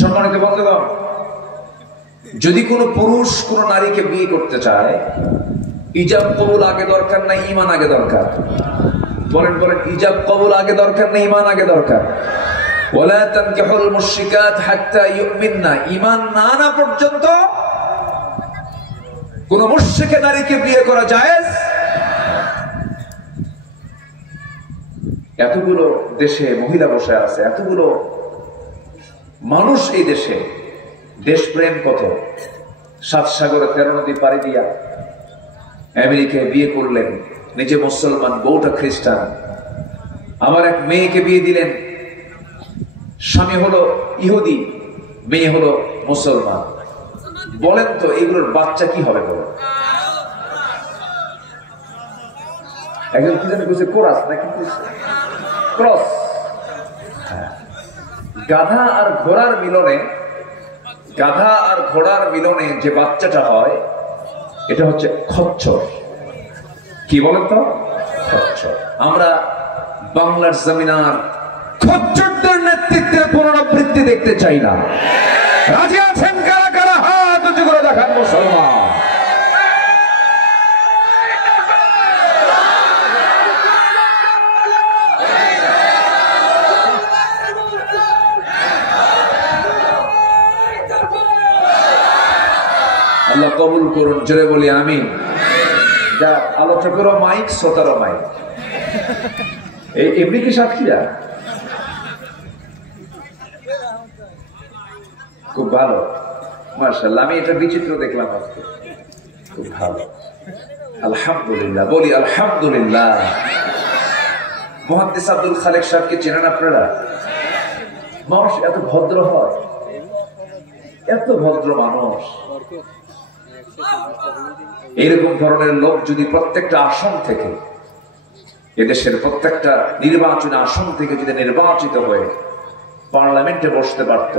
সম্মানিত বন্ধুগণ, যদি কোনো পুরুষ কোন নারীকে বিয়ে করতে চায়, ইজাব কবুল আগে দরকার না ঈমান আগে দরকার? বলেন বলেন, ইজাব কবুল আগে দরকার না ঈমান আগে দরকার? ওয়ালা তানকিহুল মুশরিকাত হাত্তা ইউমিননা, ঈমান না আনা পর্যন্ত কোন মুশরিকা নারীকে বিয়ে করা জায়েজ? এতগুলো দেশে মহিলা বসে আছে, এতগুলো মানুষ এই দেশে, দেশপ্রেম কত, 7 সাগরে 13 নদী পাড়ি দিয়া আমেরিকায় বিয়ে করলেন, নিজে মুসলমান, বউটা খ্রিস্টান। আমার এক মেয়েকে বিয়ে দিলেন, স্বামী হলো ইহুদি, মেয়ে হলো মুসলমান। বলেন তো এগুলোর বাচ্চা কি হবে? বলেন। একজন কি জানি বলছে কোরাস নাকি ক্রস। গাধা আর ঘোড়ার মিলনে, গাধা আর ঘোড়ার মিলনে যে বাচ্চাটা হয় এটা হচ্ছে খচ্চর। কি বলেন তো? খচ্চর। আমরা বাংলার জমিনার খচ্চরদের নেতৃত্বের পুনরাবৃত্তি দেখতে চাই না। রাজি আছেন কারা কারা? হাত উঁচু করে দেখান মুসলমান। আল্লাহ কবুল করুন, জোরে বলি আমিন। যা আলোচকেরও মাইক, শ্রোতারও মাইক। এই এমনি কি সাক্ষীরা? খুব ভালো, মাশাআল্লাহ। আমি এটা বিচিত্র দেখলাম আজকে, খুব ভালো। আলহামদুলিল্লাহ, বলি আলহামদুলিল্লাহ। মুহাদ্দিস আব্দুল খালেক সাহেবকে চেনেন আপনারা? মানুষ এত ভদ্র হয়, এত ভদ্র মানুষ। এরকম ধরনের লোক যদি প্রত্যেকটা আসন থেকে, এদেশের প্রত্যেকটা নির্বাচনী আসন থেকে যদি নির্বাচিত হয়ে পার্লামেন্টে বসতে পারত,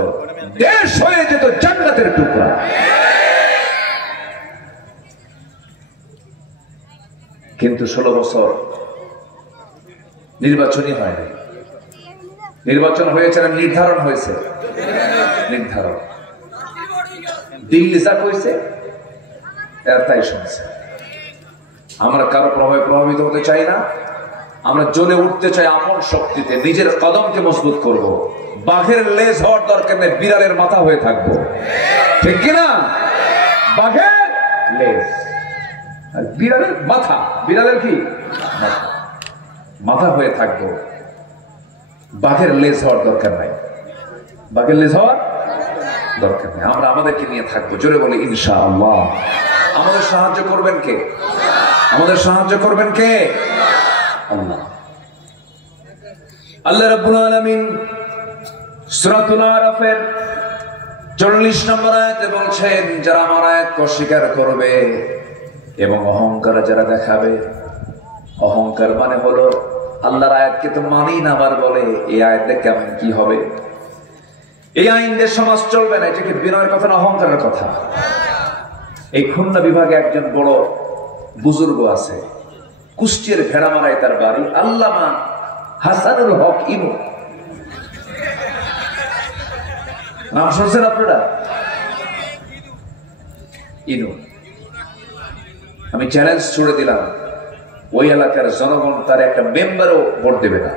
দেশ হয়ে যেত জান্নাতের টুকরা। কিন্তু 16 বছর নির্বাচনই হয়নি। নির্বাচন হয়েছে না নির্ধারণ হয়েছে? নির্ধারণ। দিল্লি যা কইছে তাই শুনছে। আমরা কারো প্রভাবে প্রভাবিত হতে চাই না। আমরা জ্বলে উঠতে চাই আপন শক্তিতে, নিজের কদমকে মজবুত করব। বাঘের লেজ হওয়ার দরকার নেই, বিড়ালের মাথা হয়ে থাকবো, ঠিক কিনা? বাঘের লেজ আর বিড়ালের মাথা, বিড়ালের কি মাথা হয়ে থাকবো। বাঘের লেজ হওয়ার দরকার নাই, বাঘের লেজ হওয়ার দরকার নেই। আমরা আমাদেরকে নিয়ে থাকবো, জোরে বলে ইনশাআল্লাহ। আমাদের সাহায্য করবেন কে? আমাদের সাহায্য করবেন কে? আল্লাহ। আল্লাহ রাব্বুল আলামিন সূরাতুল আরাফের 40 নম্বর আয়াতে বলছেন, যারা আমার আয়াতকে অস্বীকার করবে এবং অহংকার যারা দেখাবে, অহংকার মানে হলো আল্লাহর আয়াতকে তো মানি না, আবার বলে এই আয়াতে কেমন কি হবে, এই আইন দিয়ে সমাজ চলবে না। এটা কি বিনয়ের কথা না অহংকারের কথা? এই খুলনা বিভাগে একজন বড় বুজুর্গ আছে, কুষ্টিয়ার ভেড়ামারায় তার বাড়ি, আল্লামা হাসানুল হক ইনু। নাম শুনছেন আপনারা? ইনু। আমি চ্যালেঞ্জ ছুড়ে দিলাম, ওই এলাকার জনগণ তার একটা মেম্বারও ভোট দেবে না।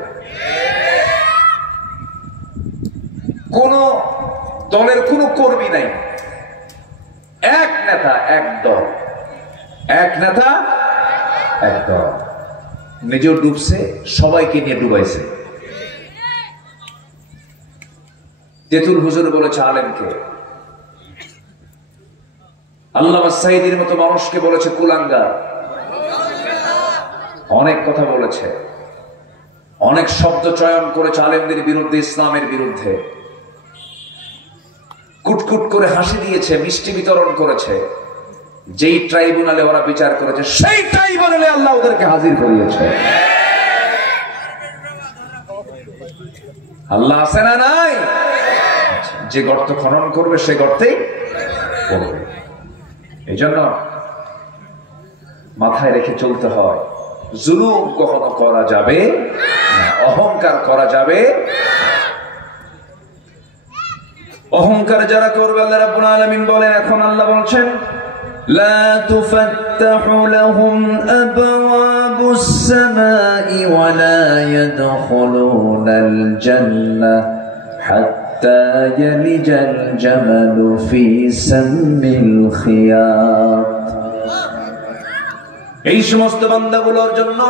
কোন দলের কোন কর্মী নাই, এক নেতা এক দল, এক নেতা এক দল। নিজেও ডুবছে, সবাইকে নিয়ে ডুবাইছে। তেতুল হুজুর বলেছে আলেমকে, আল্লামা সাঈদীর মতো মানুষকে বলেছে কুলাঙ্গার। অনেক কথা বলেছে, অনেক শব্দ চয়ন করেছে আলেমদের বিরুদ্ধে, ইসলামের বিরুদ্ধে। কুটকুট করে হাসি দিয়েছে, মিষ্টি বিতরণ করেছে। যেই ট্রাইব্যুনালে ওরা বিচার করেছে সেই ট্রাইব্যুনালে আল্লাহ ওদেরকে হাজির করিয়েছে। আল্লাহ আছে না নাই? যে গর্ত খনন করবে সে গর্তেই পড়বে। এই জন্য মাথায় রেখে চলতে হয়, জুলুম কখনো করা যাবে না, অহংকার করা যাবে। অহংকার যারা করবে আল্লাহ রাব্বুল আলামিন বলেন, এখন আল্লাহ বলছেন লা তুফাত্তাহু লাহুম আবওয়াবুস সামাই ওয়া লা ইয়াদখুলুনাল জান্নাহ হাত্তা ইয়ালিজাল জামালু ফি সাম্মিল খিয়াত। এই সমস্ত বান্দাগুলোর জন্য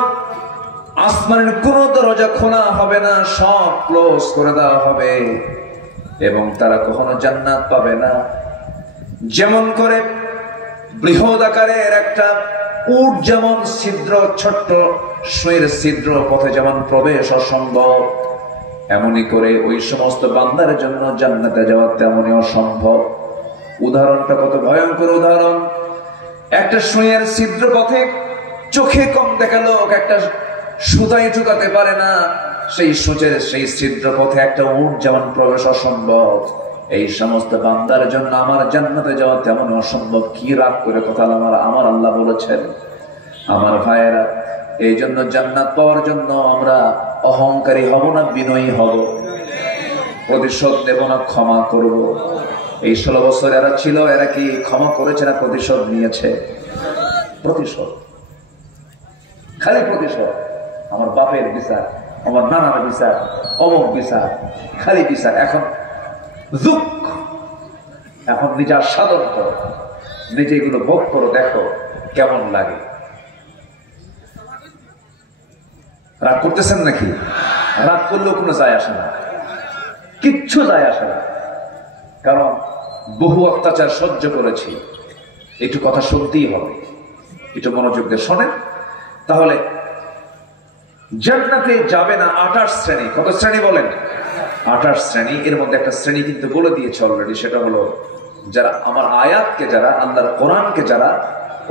আসমানের কোন দরজা খোলা হবে না, সব ক্লোজ করে দেওয়া হবে এবং তারা কখনো জান্নাত পাবে না। যেমন করে বৃহৎ আকারের একটা উট যেমন ছিদ্র, ছোট্ট সুঁয়ের ছিদ্র পথে যেমন প্রবেশ অসম্ভব, এমনি করে ওই সমস্ত বান্দার জন্য জান্নাতে যাওয়া তেমনই অসম্ভব। উদাহরণটা কত ভয়ঙ্কর উদাহরণ! একটা সুঁয়ের ছিদ্র পথে চোখে কম দেখা লোক একটা সুতাই ঢুকাতে পারে না, সেই সূচের সেই ছিদ্র পথে একটা উট যেমন প্রবেশ অসম্ভব, এই সমস্ত বান্দার জন্য আমার জান্নাতে যাওয়া তেমন অসম্ভব। কি রাগ করে কথা আমার আল্লাহ বলেছেন। আমার ভাইয়েরা, এই জন্য জান্নাত পাওয়ার জন্য আমরা অহংকারী হব না, বিনয়ী হব। প্রতিশোধ নেব না, ক্ষমা করব। এই 16 বছর এরা ছিল, এরা কি ক্ষমা করেছে না প্রতিশোধ নিয়েছে? প্রতিশোধ, খালি প্রতিশোধ। আমার বাপের বিচার, আমার নানার বিচার, অমুক বিচার, খালি বিচার। এখন দুঃখ, এখন নিজে আস্বাদন করো, নিজে এগুলো ভোগ করো, দেখো কেমন লাগে। রাগ করতেছেন নাকি? রাগ করলেও কোনো যায় আসে না, কিচ্ছু যায় আসে না, কারণ বহু অত্যাচার সহ্য করেছি। একটু কথা শুনতেই হবে, একটু মনোযোগ দিয়ে শোনেন। তাহলে জান্নাতে যাবে না 28 শ্রেণী। কত শ্রেণী বলেন? 28 শ্রেণী। এর মধ্যে একটা শ্রেণী কিন্তু বলে দিয়েছে অলরেডি, সেটা হলো যারা আমার আয়াতকে, যারা আল্লাহর কোরআনকে যারা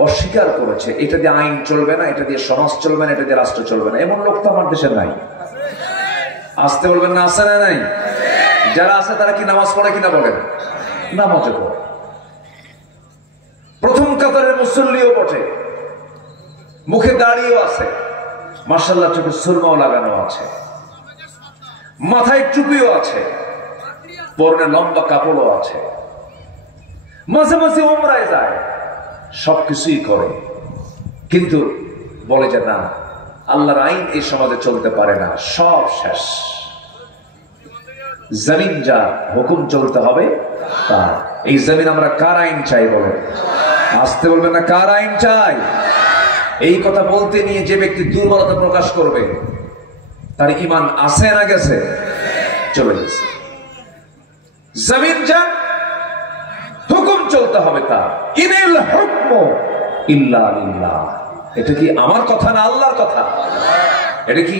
অস্বীকার করেছে। এটা দিয়ে আইন চলবে না, এটা দিয়ে সমাজ চলবে না, এটা দিয়ে রাষ্ট্র চলবে না, এমন লোক তো আমার দেশে নাই। আসতে বলবেন না, আছে না নাই? যারা আছে তারা কি নামাজ পড়ে কিনা বলেন? নামাজও পড়ে, প্রথম কাতারের মুসল্লিও বটে, মুখে দাড়িও আছে, মাশাআল্লাহ, চোখে সুরমাও লাগানো আছে, মাথায় টুপিও আছে, পরনে লম্বা কাপড়ও আছে, মাঝে মাঝে উমরায় যায়, সবকিছুই করে, কিন্তু বলে যে না, আল্লাহর আইন এই সমাজে চলতে পারে না, সব শেষ। জমিন যা হুকুম চলতে হবে তার। এই জমিন আমরা কার আইন চাই বলেন? আসতে বলবেন না, কার আইন চাই? এই কথা বলতে নিয়ে যে ব্যক্তি দুর্বলতা প্রকাশ করবে, তার ঈমান আছে না গেছে? চলে গেছে। জমিন যা হুকুম চলতে হবে তার। ইনিল হুকমু ইল্লা লিল্লাহ। এটা কি আমার কথা না আল্লাহর কথা? এটা কি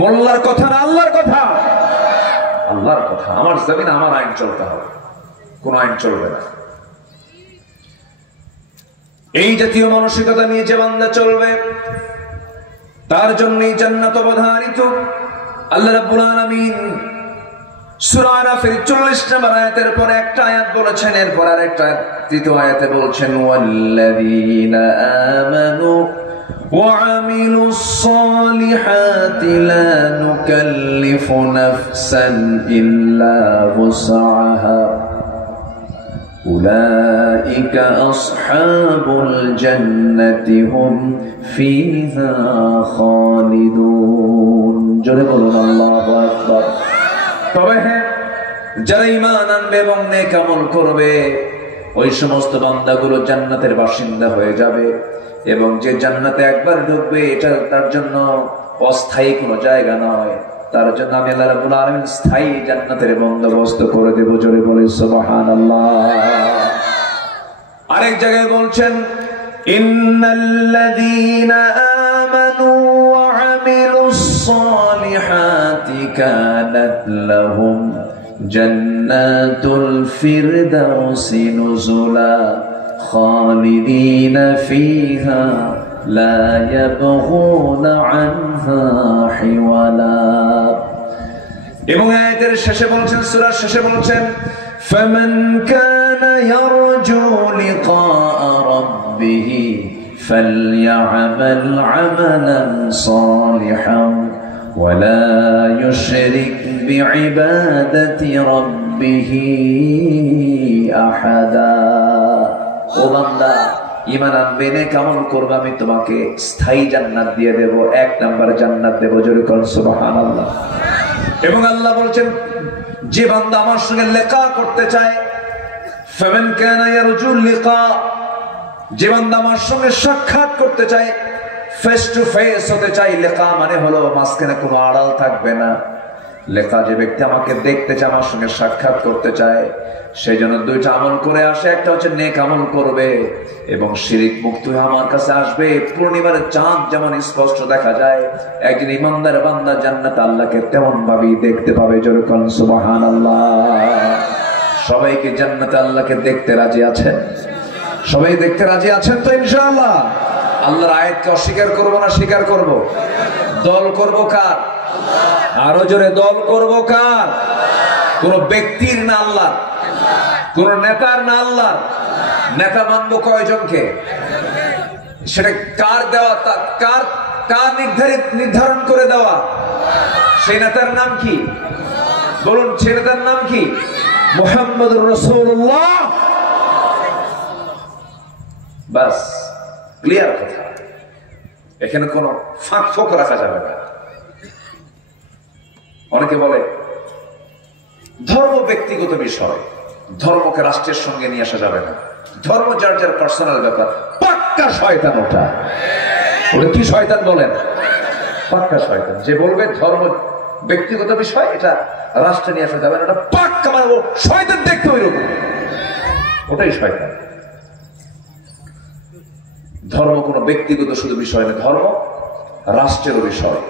মোল্লার কথা না আল্লাহর কথা? আল্লাহর কথা। আমার জমিন, আমার আইন চলতে হবে, কোন আইন চলবে না। এই জাতীয় মানসিকতা নিয়ে যে বান্দা চলবে, তার জন্যই জান্নাত অবধারিত। আল্লাহ রাব্বুল আলামিন সূরা আরাফের 40 নম্বর আয়াতের পরে একটা আয়াত বলেছেন, এরপর আরেকটা তৃতীয় আয়াতে বলছেন, ওয়াল্লাযীনা আমানু ওয়া আমিলুস সালিহাতি লা নুকাল্লিফু নাফসান ইল্লা ওয়াসআহা উলাইকা আসহাবুল জান্নাতি হুম ফিহা খালিদুন। জোরে বলুন আল্লাহু আকবার। তবে হ্যাঁ, যারা ঈমান আনবে এবং নেক আমল করবে, ওই সমস্ত বান্দাগুলো জান্নাতের বাসিন্দা হয়ে যাবে, এবং যে জান্নাতে একবার ঢুকবে এটা তার জন্য অস্থায়ী কোনো জায়গা নয়, তার জন্য আমি আল্লাহ রাব্বুল আলামিন স্থায়ী জান্নাতের বন্দোবস্ত করে দেব। জোরে বলে সুবহানাল্লাহ। আরেক জায়গায় বলছেন, ইন্নাল্লাযীনা আমানু ওয়া আমিলুস সালিহাতি কানাত লাহুম জান্নাতুল ফিরদাউসি নুজুলা খালিদিনা ফিহা লা ইয়াবগুনা আনহা হিওয়ালা। এবং আয়াতের শেষে বলছেন, সূরার শেষে বলছেন ফামান কানা ইয়ারজু লিকা রাব্বিহি ফালইআমাল আমালান সালিহান ওয়ালা ইউশরিক বিইবাদাতি রাব্বিহি আহাদা। ও বান্দা, ঈমান আনবে, নেক আমল করবে, আমি তোমাকে স্থায়ী জান্নাত দিয়ে দেব, 1 নাম্বার জান্নাত দেব। জোরে করুন সুবহানাল্লাহ। এবং আল্লাহ বলছেন, যে বান্দা আমার সঙ্গে লিকা করতে চায়, ফামান কানা ইয়ারজু লিকা, যে বান্দা আমার সঙ্গে সাক্ষাৎ করতে চায়, ফেস টু ফেস হতে চায়। লিকা মানে হলো মাঝখানে কোনো আড়াল থাকবে না। লিকা, যে ব্যক্তি আমাকে দেখতে চায়, আমার সঙ্গে সাক্ষাৎ করতে চায়, সেই জন্য 2টা আমল করে আসে। একটা হচ্ছে নেক আমল করবে এবং শিরিক মুক্ত হয়ে আমার কাছে আসবে। পূর্ণিমার চাঁদ যেমন স্পষ্ট দেখা যায়, একজন ইমানদার বান্দা জান্নাতে আল্লাহকে তেমন ভাবেই দেখতে পাবে। জোরে কোন সুবহানাল্লাহ। সবাইকে জান্নাতে আল্লাহকে দেখতে রাজি আছেন? সবাই দেখতে রাজি আছেন তো ইনশাআল্লাহ? আল্লাহর আয়াতকে অস্বীকার করব না স্বীকার করব? দল করব কার? আরো জোরে, দল করব কার? কোন ব্যক্তির না আল্লাহর, কোন নেতার না আল্লাহর। নেতা মানবো কয়জনকে? সেটা কার দেওয়া, কার নির্ধারণ করে দেওয়া? সেই নেতার নাম কি? বলুন, সেই নেতার নাম কি? মুহাম্মদুর রাসূলুল্লাহ। বাস, ক্লিয়ার কথা। এখানে কোনো ফাঁক ফোক রাখা যাবে না। অনেকে বলে ধর্ম ব্যক্তিগত বিষয়, ধর্মকে রাষ্ট্রের সঙ্গে নিয়ে আসা যাবে না। ধর্ম যার যার পার্সোনাল ব্যাপার। পাক্কা শয়তান ওটা। ওটা কি শয়তান বলেন? পাক্কা শয়তান। যে বলবে ধর্ম ব্যক্তিগত বিষয়, এটা রাষ্ট্রে নিয়ে আসা যাবে না, ওটা পাক্কা মানে শয়তান। দেখতে ওইরকম, ওটাই শয়তান। ধর্ম কোনো ব্যক্তিগত শুধু বিষয় না, ধর্ম রাষ্ট্রেরও বিষয়।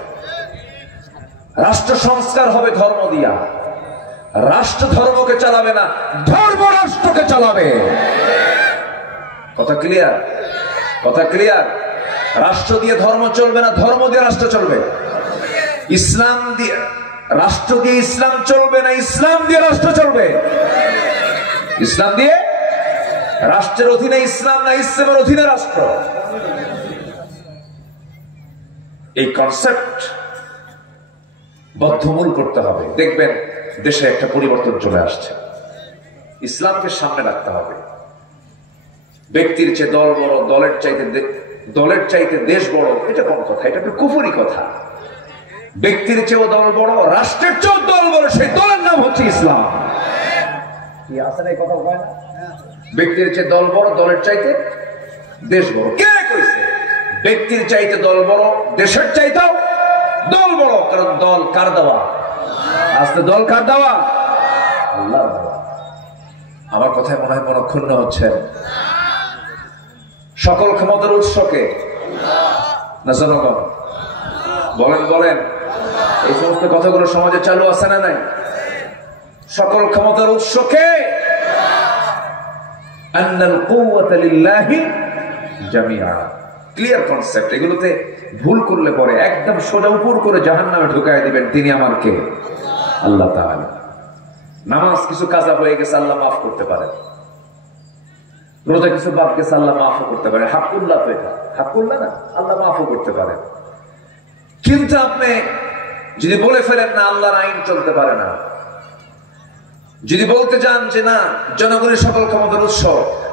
রাষ্ট্র সংস্কার হবে ধর্ম দিয়া। রাষ্ট্র ধর্মকে চালাবে না, ধর্ম রাষ্ট্রকে চালাবে। কথা ক্লিয়ার? কথা ক্লিয়ার? রাষ্ট্র দিয়ে ধর্ম চলবে না, ধর্ম দিয়ে রাষ্ট্র চলবে। ইসলাম দিয়ে রাষ্ট্র দিয়ে ইসলাম চলবে না, ইসলাম দিয়ে রাষ্ট্র চলবে। ইসলাম দিয়ে রাষ্ট্রের অধীনে ইসলাম না, ইসলামের অধীনে রাষ্ট্র। এই কনসেপ্ট বদ্ধমূল করতে হবে। দেখবেন দেশে একটা পরিবর্তন চলে আসছে। ইসলামকে সামনে রাখতে হবে। ব্যক্তির চেয়ে দল বড়, দলের চাইতে দেশ বড়, এটা কোন কথা? এটা তো কুফরি কথা। ব্যক্তির চেয়েও দল বড়, রাষ্ট্রের চেয়েও দল বড়, সেই দলের নাম হচ্ছে ইসলাম। কি আছে না এই কথা? হয় না? ব্যক্তির চেয়ে দল বড়, দলের চাইতে দেশ বড়। কে কইছে? ব্যক্তির চাইতে দল বড়, দেশের চাইতেও দল বড়। কারণ দল কার দেওয়া? আজকে দল কার দেওয়া? আল্লাহর দেওয়া। আমার কথায় মনে হয় মনক্ষুণ্ণ হচ্ছেন। সকল ক্ষমতার উৎসকে না জনগণ? বলেন বলেন, এই সমস্ত কথাগুলো সমাজে চালু আছে না নাই? সকল ক্ষমতার উৎসকে আন্নাল কুওয়াতা লিল্লাহি জামিআ। Clear concept. এগুলোতে ভুল করলে পরে একদম সোজা উপর করে জাহান্নামে ঢুকায় দিবেন। তিনি আমার কে? আল্লাহ তাআলা। নামাজ কিছু কাজা হয়ে গেছে, আল্লাহ মাফ করতে পারেন। রোজা কিছু বাদ গেছে, আল্লাহ মাফও করতে পারে। হাক্কুল্লাহ তো এটা, হাক্কুল্লাহ না, আল্লাহ মাফও করতে পারেন। কিন্তু আপনি যদি বলে ফেলেন না আল্লাহর আইন চলতে পারে না, যদি বলতে চান যে না জনগণের সকল ক্ষমতার উৎস,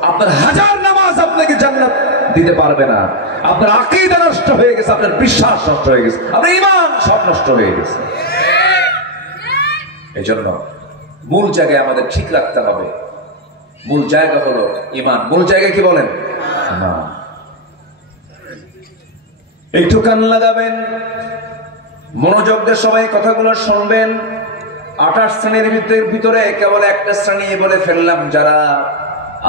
আপনার হাজার নামাজ আপনাকে জান্নাত দিতে পারবে না। আপনার আকীদা নষ্ট হয়ে গেছে, আপনার বিশ্বাস নষ্ট হয়ে গেছে, আপনার ঈমান সব নষ্ট হয়ে গেছে। এই জন্য মূল জায়গায় আমাদের ঠিক রাখতে হবে। মূল জায়গা হলো ঈমান। মূল জায়গা কি বলেন? ঈমান। একটু কান লাগাবেন, মনোযোগ দিয়ে সবাই কথাগুলো শুনবেন। 28 শ্রেণীর ভিতরে কেবল একটা শ্রেণী বলে ফেললাম, যারা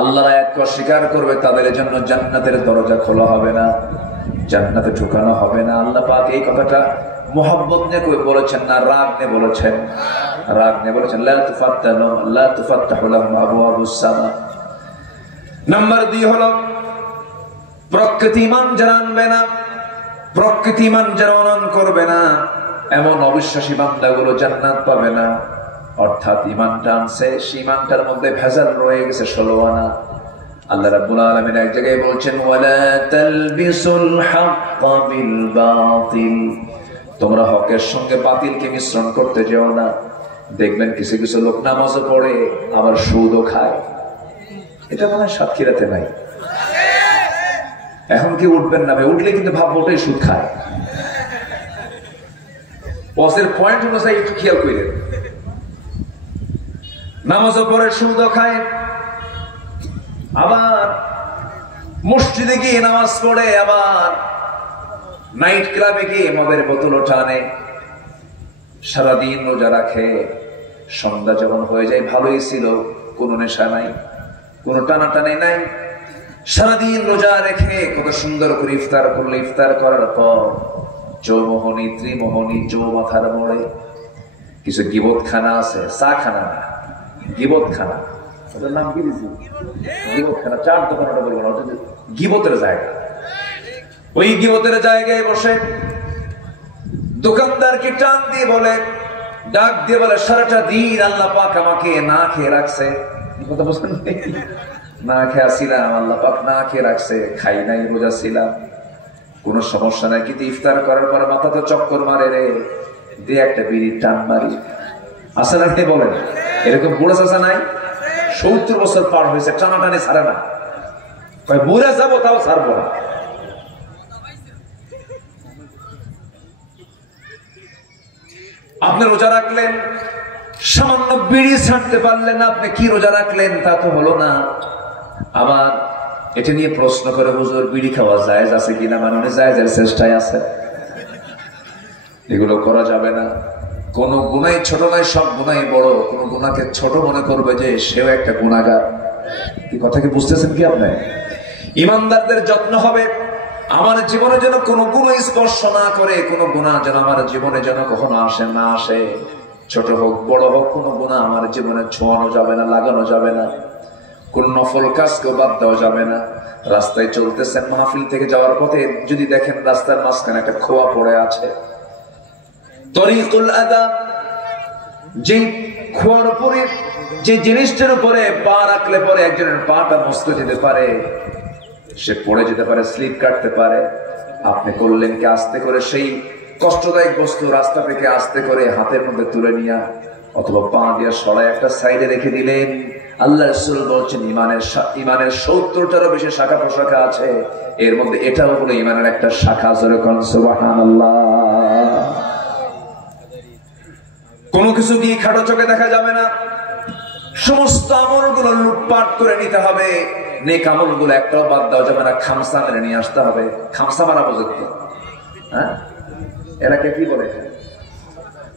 আল্লাহর আয়াতকে অস্বীকার করবে তাদের জন্য জান্নাতের দরজা খোলা হবে না। জান্নাতে ঢুকানো হবে না। আল্লাহ পাক এই কথাটা মোহাব্বত নিয়ে কই বলেছেন না রাগ নিয়ে বলেছেন? রাগ নিয়ে বলেছেন লা তুফাত্তাহু লাহুম আবওয়াবুস সামা। নাম্বার 2 হলো প্রকৃতি ঈমান যারা আনবে না, প্রকৃতি ঈমান যারা অনয়ন করবে না, এমন অবিশ্বাসী বান্দাগুলো জান্নাত পাবে না। অর্থাৎ ঈমানটা আনছে, সেই ঈমানটার মধ্যে ভেজাল রয়ে গেছে 16 আনা। আল্লাহ রাব্বুল আলামিন এক জায়গায় বলছেন ওয়ালা তালবিসুল হাক্কা বিল বাতিল, তোমরা হকের সঙ্গে বাতিলকে মিশ্রণ করতে যেও না। দেখবেন কিছু কিছু লোক নামাজও পড়ে আবার সুদও খায়। এটা মনে হয় সাতক্ষীরাতে নাই। এখন কি উঠবেন না ভাই? উঠলে কিন্তু ভাববো ওটাই সুদ খায়। ওয়াজের পয়েন্ট অনুযায়ী একটু খেয়াল করেন। নামাজও পড়ে সুদও খায়, আবার মসজিদে গিয়ে নামাজ পড়ে, আবার নাইট ক্লাবে গিয়ে মদের বোতল টানে, সারাদিন রোজা রাখে। সন্ধ্যা যখন হয়ে যায় ভালোই ছিল, কোনো নেশা নাই, কোনো টানাটানি নাই, সারাদিন রোজা রেখে কত সুন্দর করে ইফতার করলো। ইফতার করার পর চৌমোহনী ত্রিমোহনী চৌ মাথার মোড়ে কিছু গিবতখানা আছে, চা খানা না, গিবতখানা। ওটার নাম কি দিয়েছি? গিবতখানা। চার দোকান ওটা বলবো না, গিবতের জায়গা। ওই গিবতের জায়গায় বসে দোকানদারকে টান দিয়ে বলে, ডাক দিয়ে বলে, সারাটা দিন আল্লাহ পাক আমাকে না খেয়ে রাখছে। কথা বলছেন? না খেয়ে ছিলাম, আল্লাহ পাক না খেয়ে রাখছে, খাই নাই, রোজা ছিলাম, কোন সমস্যা নাই, কিন্তু ইফতার করার পরে মাথা তো চক্কর মারে রে, দিয়ে একটা বিড়ি টান মারি। আসে না? বলেন এরকম বুড়া চাচা নাই? 70 বছর পার হয়েছে, টানাটানি ছাড়ে না, বুড়া যাবো তাও ছাড়বো না। আপনি রোজা রাখলেন, সামান্য বিড়ি ছাড়তে পারলেন, আপনি কি রোজা রাখলেন? তা তো হলো না। আবার এটা নিয়ে প্রশ্ন করে, হুজুর বিড়ি খাওয়া জায়েজ আছে কিনা? মানে জায়েজের চেষ্টায় আছে। এগুলো করা যাবে না। কোন গুনাই ছোট নয়, সব গুনাই বড়। কোন গুনাকে ছোট মনে করবে যে সেও একটা গুনাহগার। কি কথা কি বুঝতেছেন কি আপনি? ইমানদারদের যত্ন হবে আমার জীবনে যেন কোনো গুণ স্পর্শ না করে, কোনো গুনাহ যেন আমার জীবনে যেন কখনো আসে না আসে। ছোট হোক বড় হোক, কোনো গুনাহ আমার জীবনে ছোঁয়ানো যাবে না, লাগানো যাবে না। কোন নফল কাজকেও বাদ দেওয়া যাবে না। রাস্তায় চলতেছেন, মাহফিল থেকে যাওয়ার পথে যদি দেখেন রাস্তার মাঝখানে একটা খোয়া পড়ে আছে, তরিকুল আদা, যে খোয়ার উপরে, যে জিনিসটার উপরে পা রাখলে পরে একজনের পাটা মস্ত যেতে পারে, সে পড়ে যেতে পারে, স্লিপ কাটতে পারে। আপনি করলেন কি আস্তে করে সেই কষ্টদায়ক বস্তু রাস্তা থেকে আস্তে করে হাতের মধ্যে তুলে নিয়ে অথবা পা দিয়ে সরাই একটা সাইডে রেখে দিলেন। আল্লাহ রাসূল বলছেন ইমানের 70টারও বেশি শাখা প্রশাখা আছে, এর মধ্যে এটাও হলো ইমানের একটা শাখা। জোরে কোন সুবহানাল্লাহ। কোনো কিছু দিয়ে খাটো চোখে দেখা যাবে না, সমস্ত আমলগুলো লুটপাট করে নিতে হবে। নেক আমলগুলো একটাও বাদ দেওয়া যাবে না, খামসা মেরে নিয়ে আসতে হবে। খামসা মারা পর্যন্ত, হ্যাঁ, এরাকে কি বলে?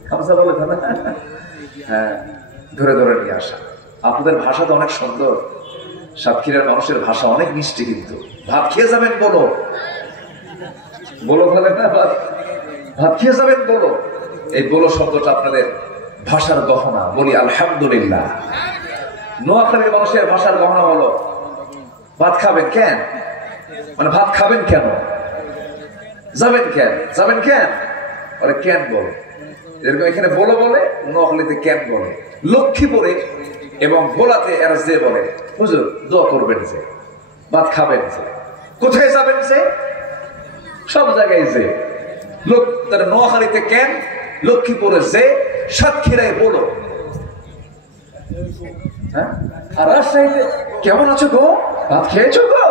খামসা বলে না? হ্যাঁ, ধরে ধরে নিয়ে আসা। আপনাদের ভাষা তো অনেক সুন্দর, সাতক্ষীরার মানুষের ভাষা অনেক মিষ্টি। কিন্তু ভাত খেয়ে যাবেন বলো, বলো বলে না, ভাত খেয়ে যাবেন বলো। এই বলো শব্দটা আপনাদের ভাষার গহনা। বলি আলহামদুলিল্লাহ। নোয়াখালীর মানুষের ভাষার গহনা বলো। ভাত খাবেন কেন? মানে ভাত খাবেন কেন? যাবেন কেন? যাবেন কেন? বলে কেন বলে। এরকম এখানে বলো বলে, নোয়াখালীতে কেন বলে। লক্ষ্মীপুরে এবং ভোলাতে এরা যে বলে, হুজুর দোয়া করবেন যে, ভাত খাবেন যে। কোথায় যাবেন যে? সব জায়গায় যে। লোক তার নোয়াখালীতে কেন, লক্ষ্মীপুরে যে, সাতক্ষীরায় বলো। হ্যাঁ, আর রাজশাহীতে কেমন আছো গো? ভাত খেয়েছো গো?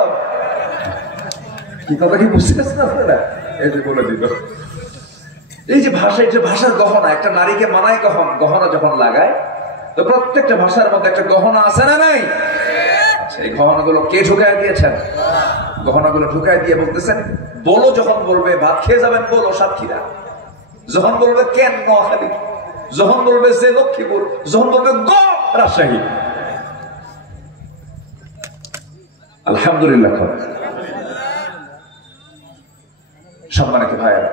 কি কথা কি বুঝতেছেন আপনারা? এই যে বলে দিল। এই যে ভাষা, এই যে ভাষার গহনা, একটা নারীকে মানায় গহনা যখন লাগায়, তো প্রত্যেকটা ভাষার মধ্যে একটা গহনা আছে না নাই? এই গহনাগুলো কে ঢুকায় দিয়েছেন? গহনাগুলো ঢুকায় দিয়ে বলতেছেন বলো, যখন বলবে ভাত খেয়ে যাবেন বলো সাতক্ষীরা, যখন বলবে কেন নোয়াখালী, যখন বলবে যে লক্ষ্মীপুর, যখন বলবে গ রাজশাহী। আলহামদুলিল্লাহ। সম্মানিত ভাইয়েরা,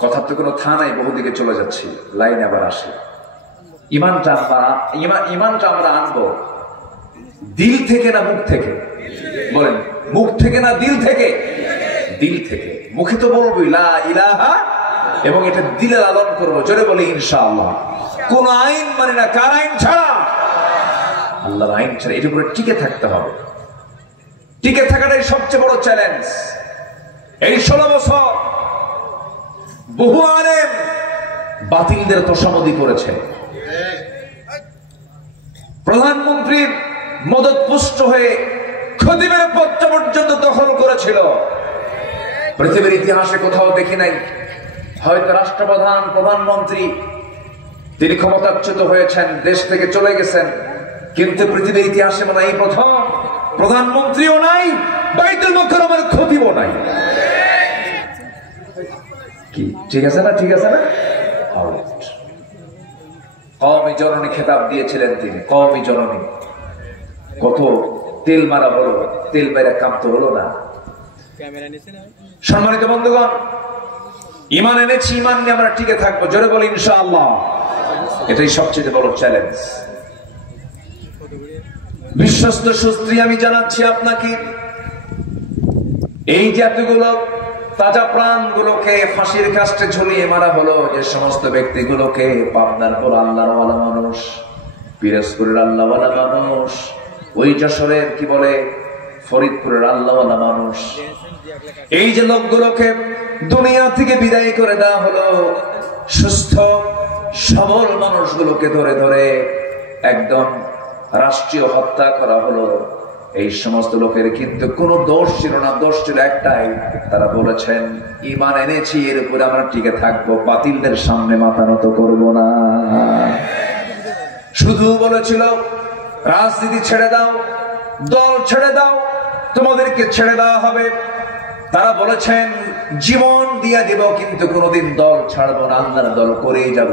কথার তো কোনো থা নাই, বহুদিকে চলে যাচ্ছি, লাইন আবার আসে। ইমানটা আমরা আনবো দিল থেকে না মুখ থেকে? বলেন, মুখ থেকে না দিল থেকে? দিল থেকে। মুখে তো বলবো লা ইলাহা, এবং এটা দিলে লালন করবো, জোরে বলি ইনশাআল্লাহ। কোন আইন মানে না, কার আইন ছাড়া? আল্লাহর আইন ছাড়া। এটার উপরে টিকে থাকতে হবে। টিকে থাকাটাই সবচেয়ে বড় চ্যালেঞ্জ। এই 16 বছর বহু আলেম বাতিলদের তোষামোদী করেছে। প্রধানমন্ত্রীর মদতপুষ্ট হয়ে খতিবের পদটা পর্যন্ত দখল করেছিল। পৃথিবীর ইতিহাসে কোথাও দেখি নাই। হয়তো রাষ্ট্রপ্রধান, প্রধানমন্ত্রী তিনি ক্ষমতাচ্যুত হয়েছেন, দেশ থেকে চলে গেছেন, কিন্তু পৃথিবীর ইতিহাসে মানে এই প্রথম প্রধানমন্ত্রীও নাই, বাইতুল মুকাররমের খতিবও নাই। কি ঠিক আছে না? ঠিক আছে না? কওমি জননী খেতাব দিয়েছিলেন তিনি, কওমি জননী। কত তেল মারা হলো, তেল মেরে কাঁপতে হলো না। সম্মানিত বন্ধুগণ, ঈমান এনেছি, ঈমান নিয়ে আমরা টিকে থাকবো, জোরে বলি ইনশাআল্লাহ। এটাই সবচেয়ে বড় চ্যালেঞ্জ। বিশ্বস্ত সূত্রে আমি জানাচ্ছি আপনাকে, এই যে এতগুলো তাজা প্রাণগুলোকে ফাঁসির কাস্টে ঝুলিয়ে মারা হলো, যে সমস্ত ব্যক্তিগুলোকে, পাবনার পর আল্লাহর ওয়ালা মানুষ, পিরোজপুরের আল্লাহওয়ালা মানুষ, ওই যশোরের কি বলে ফরিদপুরের আল্লাহওয়ালা মানুষ, এই যে লোকগুলোকে দুনিয়া থেকে বিদায় করে দেওয়া হলো, সুস্থ সবল মানুষগুলোকে ধরে ধরে একদম রাষ্ট্রীয় হত্যা করা হলো। এই সমস্ত লোকের কিন্তু কোনো দোষ ছিল না, দোষ ছিল একটাই, তারা বলেছেন ঈমান এনেছি, এর উপরে আমরা টিকে থাকবো, বাতিলদের সামনে মাথা নত করবো না। শুধু বলেছিল রাজনীতি ছেড়ে দাও, দল ছেড়ে দাও, তোমাদেরকে ছেড়ে দেওয়া হবে। তারা বলেছেন জীবন দিয়ে দিব, কিন্তু কোনোদিন দল ছাড়বো না, আল্লাহর দল করেই যাব।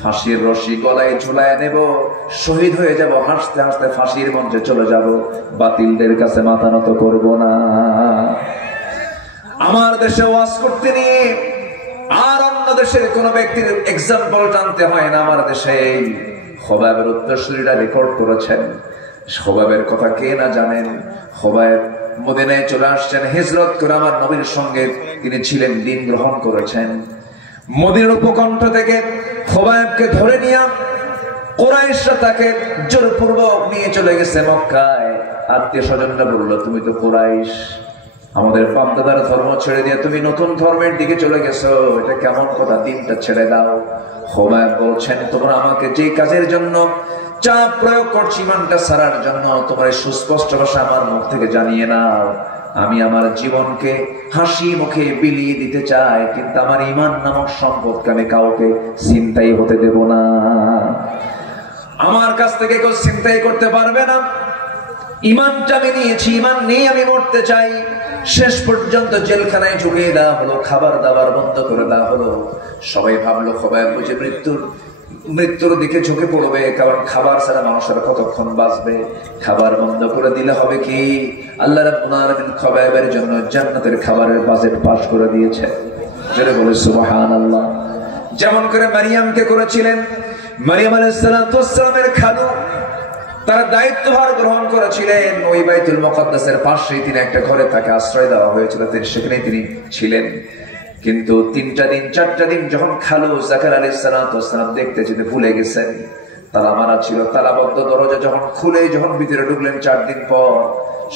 ফাঁসির রশি গলায় ঝুলায় নেব, শহীদ হয়ে যাব, হাসতে হাসতে ফাঁসির মঞ্চে চলে যাব, বাতিলদের কাছে মাথা নত করব না। আমার দেশে ওয়াজ করতে নিয়ে আর অন্য দেশের কোন ব্যক্তির এক্সাম্পল টানতে হয় না। আমার দেশে খোবাবের উত্তরসূরিরা রেকর্ড করেছেন। খোবাবের কথা কে না জানেন? খোবাব মদিনায় চলে আসছেন হিজরত করে, আমার নবীর সঙ্গে তিনি ছিলেন, দিন গ্রহণ করেছেন। মদিনার উপকণ্ঠ থেকে খোবাবকে ধরে নিয়ে কুরাইশরা তাকে জোরপূর্বক নিয়ে চলে গেছে মক্কায়। আত্মীয় স্বজনরা বললো, তুমি তো কুরাইশ, আমাদের বাপদাদার ধর্ম ছেড়ে দিয়ে তুমি নতুন ধর্মের দিকে চলে গেছো, এটা কেমন কথা, দিনটা ছেড়ে দাও। খোবাব বলছেন, তোমরা আমাকে যে কাজের জন্য চাপ প্রয়োগ করছি, ইমানটা ছাড়ার জন্য, তোমরা সুস্পষ্ট ভাষা আমার মুখ থেকে জানিয়ে নাও, আমি আমার জীবনকে হাসি মুখে বিলিয়ে দিতে চাই, কিন্তু আমার ঈমান নামক সম্পদকে আমি কাউকে ছিনতাই হতে দেব না। আমার কাছ থেকে কেউ ছিনতাই করতে পারবে না। ঈমানটা আমি নিয়েছি, ঈমান নিয়ে আমি মরতে চাই। শেষ পর্যন্ত জেলখানায় ঢুকিয়ে দেওয়া হলো, খাবার দাবার বন্ধ করে দেওয়া হলো। সবাই ভাবলো খোবাব বুঝে মৃত্যুর দিকে ঝুঁকে পড়বে, কারণ খাবার ছাড়া মানুষের কতক্ষণ বাঁচবে। খাবার বন্ধ করে দিলে হবে কি, আল্লাহ রাব্বুল আলামিন খোবাবের জন্য জান্নাতের খাবারের বাজেট পাস করে দিয়েছে। যারা বলে সুবহানাল্লাহ। যেমন করে মারিয়ামকে করেছিলেন, মারিয়াম আলাইহিস সালামের খালু, তারা দায়িত্বভার গ্রহণ করেছিলেন। ওই বাইতুল মুকাদ্দাসের পাশেই তিনি একটা ঘরে তাকে আশ্রয় দেওয়া হয়েছিল, সেখানেই তিনি ছিলেন। কিন্তু 3টা দিন 4টা দিন যখন খালু জাকারিয়া আলাইহিস সালাম দেখতে যেতে ভুলে গেছেন, তালা মারা ছিল, তালাবদ্ধ দরজা যখন খুলে যখন ভিতরে ঢুকলেন 4 দিন পর,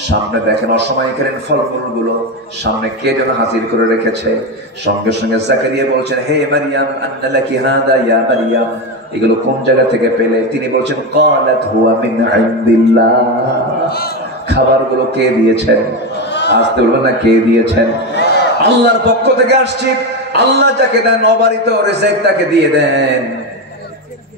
সামনে দেখেন অসময়কালীন ফলমূল গুলো সামনে কে যেন হাজির করে রেখেছে। সঙ্গে সঙ্গে জাকারিয়া বলছেন, হে মারিয়াম, আন্না লাকি হাদা ইয়া মারিয়াম, এগুলো কোন জায়গা থেকে পেলে? তিনি বলছেন, ক্বালাত হুয়া মিন ইনদিল্লাহ, খাবারগুলো কে দিয়েছেন? আসতে বলবেন না, কে দিয়েছেন? আল্লাহর পক্ষ থেকে আসছে। আল্লাহ যাকে দেন অবারিত রিজিক তাকে দিয়ে দেন।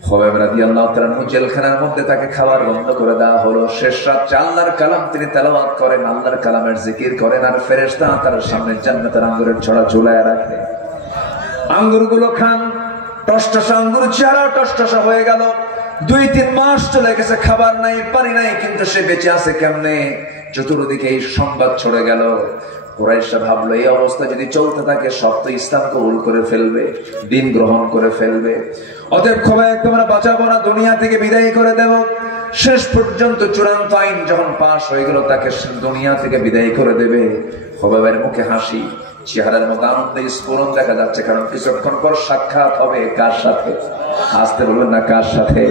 খোবাব রাদিয়াল্লাহু তাআলা জেলখানার মধ্যে তাকে খাবার বন্ধ করে দেওয়া হলো। শেষ রাতে আল্লাহর কালাম তিনি তেলাওয়াত করেন, আল্লাহর কালামের জিকির করেন, আর ফেরেশতা তার সামনে জান্নাতের আঙ্গুরের ছড়া ঝুলায় রাখে। আঙ্গুরগুলো খান, টসটসা আঙ্গুর, চেহারা টসটসা হয়ে গেল। 2-3 মাস চলে গেছে, খাবার নাই, পানি নাই, কিন্তু সে বেঁচে আছে কেমনে? চতুর্দিকে এই সংবাদ ছড়ে গেল, কুরাইশরা ভাবলো এই অবস্থা যদি চলতে থাকে সব তো ইসলাম কবুল করে ফেলবে, দিন গ্রহণ করে ফেলবে। অতএব খোবাইব তোমরা বাঁচাবো না, দুনিয়া থেকে বিদায় করে দেব। শেষ পর্যন্ত চূড়ান্ত আইন যখন পাশ হয়ে গেল তাকে দুনিয়া থেকে বিদায় করে দেবে। খোবাইবের মুখে হাসি, চেহারার মধ্যে আনন্দের স্ফুরণ দেখা যাচ্ছে, কারণ কিছুক্ষণ পর সাক্ষাৎ হবে কার সাথে? আসতে বলবেন না কার সাথে?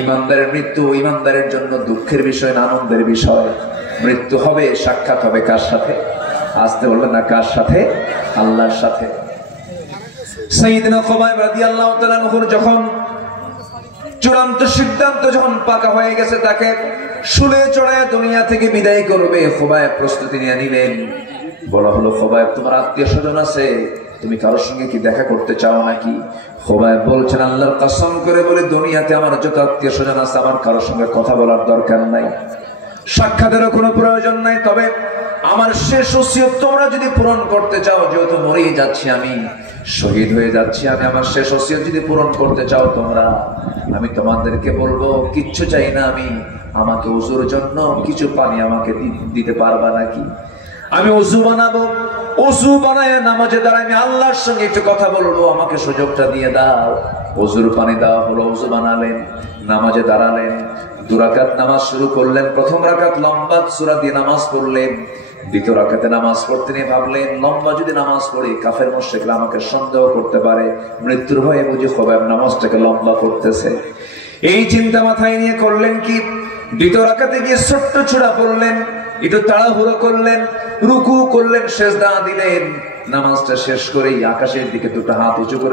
ইমানদারের মৃত্যু ইমানদারের জন্য দুঃখের বিষয় না আনন্দের বিষয়? মৃত্যু হবে, সাক্ষাৎ হবে কার সাথে? আসতে বলবেন না কার সাথে? আল্লাহর সাথে। সাইয়েদনা খোবাইব রাদিয়াল্লাহু তাআলা আনহুর যখন চূড়ান্ত সিদ্ধান্ত যখন পাকা হয়ে গেছে, তাকে শুলে চড়ায় দুনিয়া থেকে বিদায় করবে, খোবাইব প্রস্তুতি নিয়ে নিলেন। বলা হলো, খোবাইব তোমার আত্মীয় স্বজন আছে, তুমি কারোর সঙ্গে কি দেখা করতে চাও নাকি? খোবাইব বলছেন, আল্লাহর কসম করে বলে দুনিয়াতে আমার যত আত্মীয় স্বজন আছে আমার কারোর সঙ্গে কথা বলার দরকার নাই, সাক্ষাতেরও কোনো প্রয়োজন নাই। তবে আমার শেষ ওসিয়ত তোমরা যদি পূরণ করতে চাও, যেহেতু মরেই যাচ্ছি আমি, শহীদ হয়ে যাচ্ছি আমি, আমার শেষ ওসিয়ত যদি পূরণ করতে চাও তোমরা, আমি তোমাদেরকে বলবো কিচ্ছু চাই না আমি, আমাকে ওযুর জন্য কিছু পানি আমাকে দিতে পারবা নাকি? আমি ওযু বানাবো, ওযু বানায় নামাজে দাঁড়ায় আমি আল্লাহর সঙ্গে একটু কথা বলবো, আমাকে সুযোগটা দিয়ে দাও। ওযুর পানি দেওয়া হলো, ওযু বানালেন, নামাজে দাঁড়ালেন, 2 রাকাত নামাজ শুরু করলেন। প্রথম রাকাত লম্বা সূরা দিয়ে নামাজ পড়লেন, দ্বিতীয় রাকাতে নামাজ পড়তে নিয়ে ভাবলেন লম্বা যদি নামাজ পড়ি কাফের মুশরিকরা আমাকে সন্দেহ করতে পারে, মৃত্যুর ভয়ে বুঝি খোবাইব নামাজটাকে লম্বা করতেছে। এই চিন্তা মাথায় নিয়ে করলেন কি, দ্বিতীয় রাকাতে গিয়ে ছোট্ট সূরা পড়লেন, একটু তাড়াহুড়ো করলেন, রুকু করলেন, সিজদা দিলেন। নামাজটা শেষ করেই আকাশের দিকে 2টা হাত উঁচু করে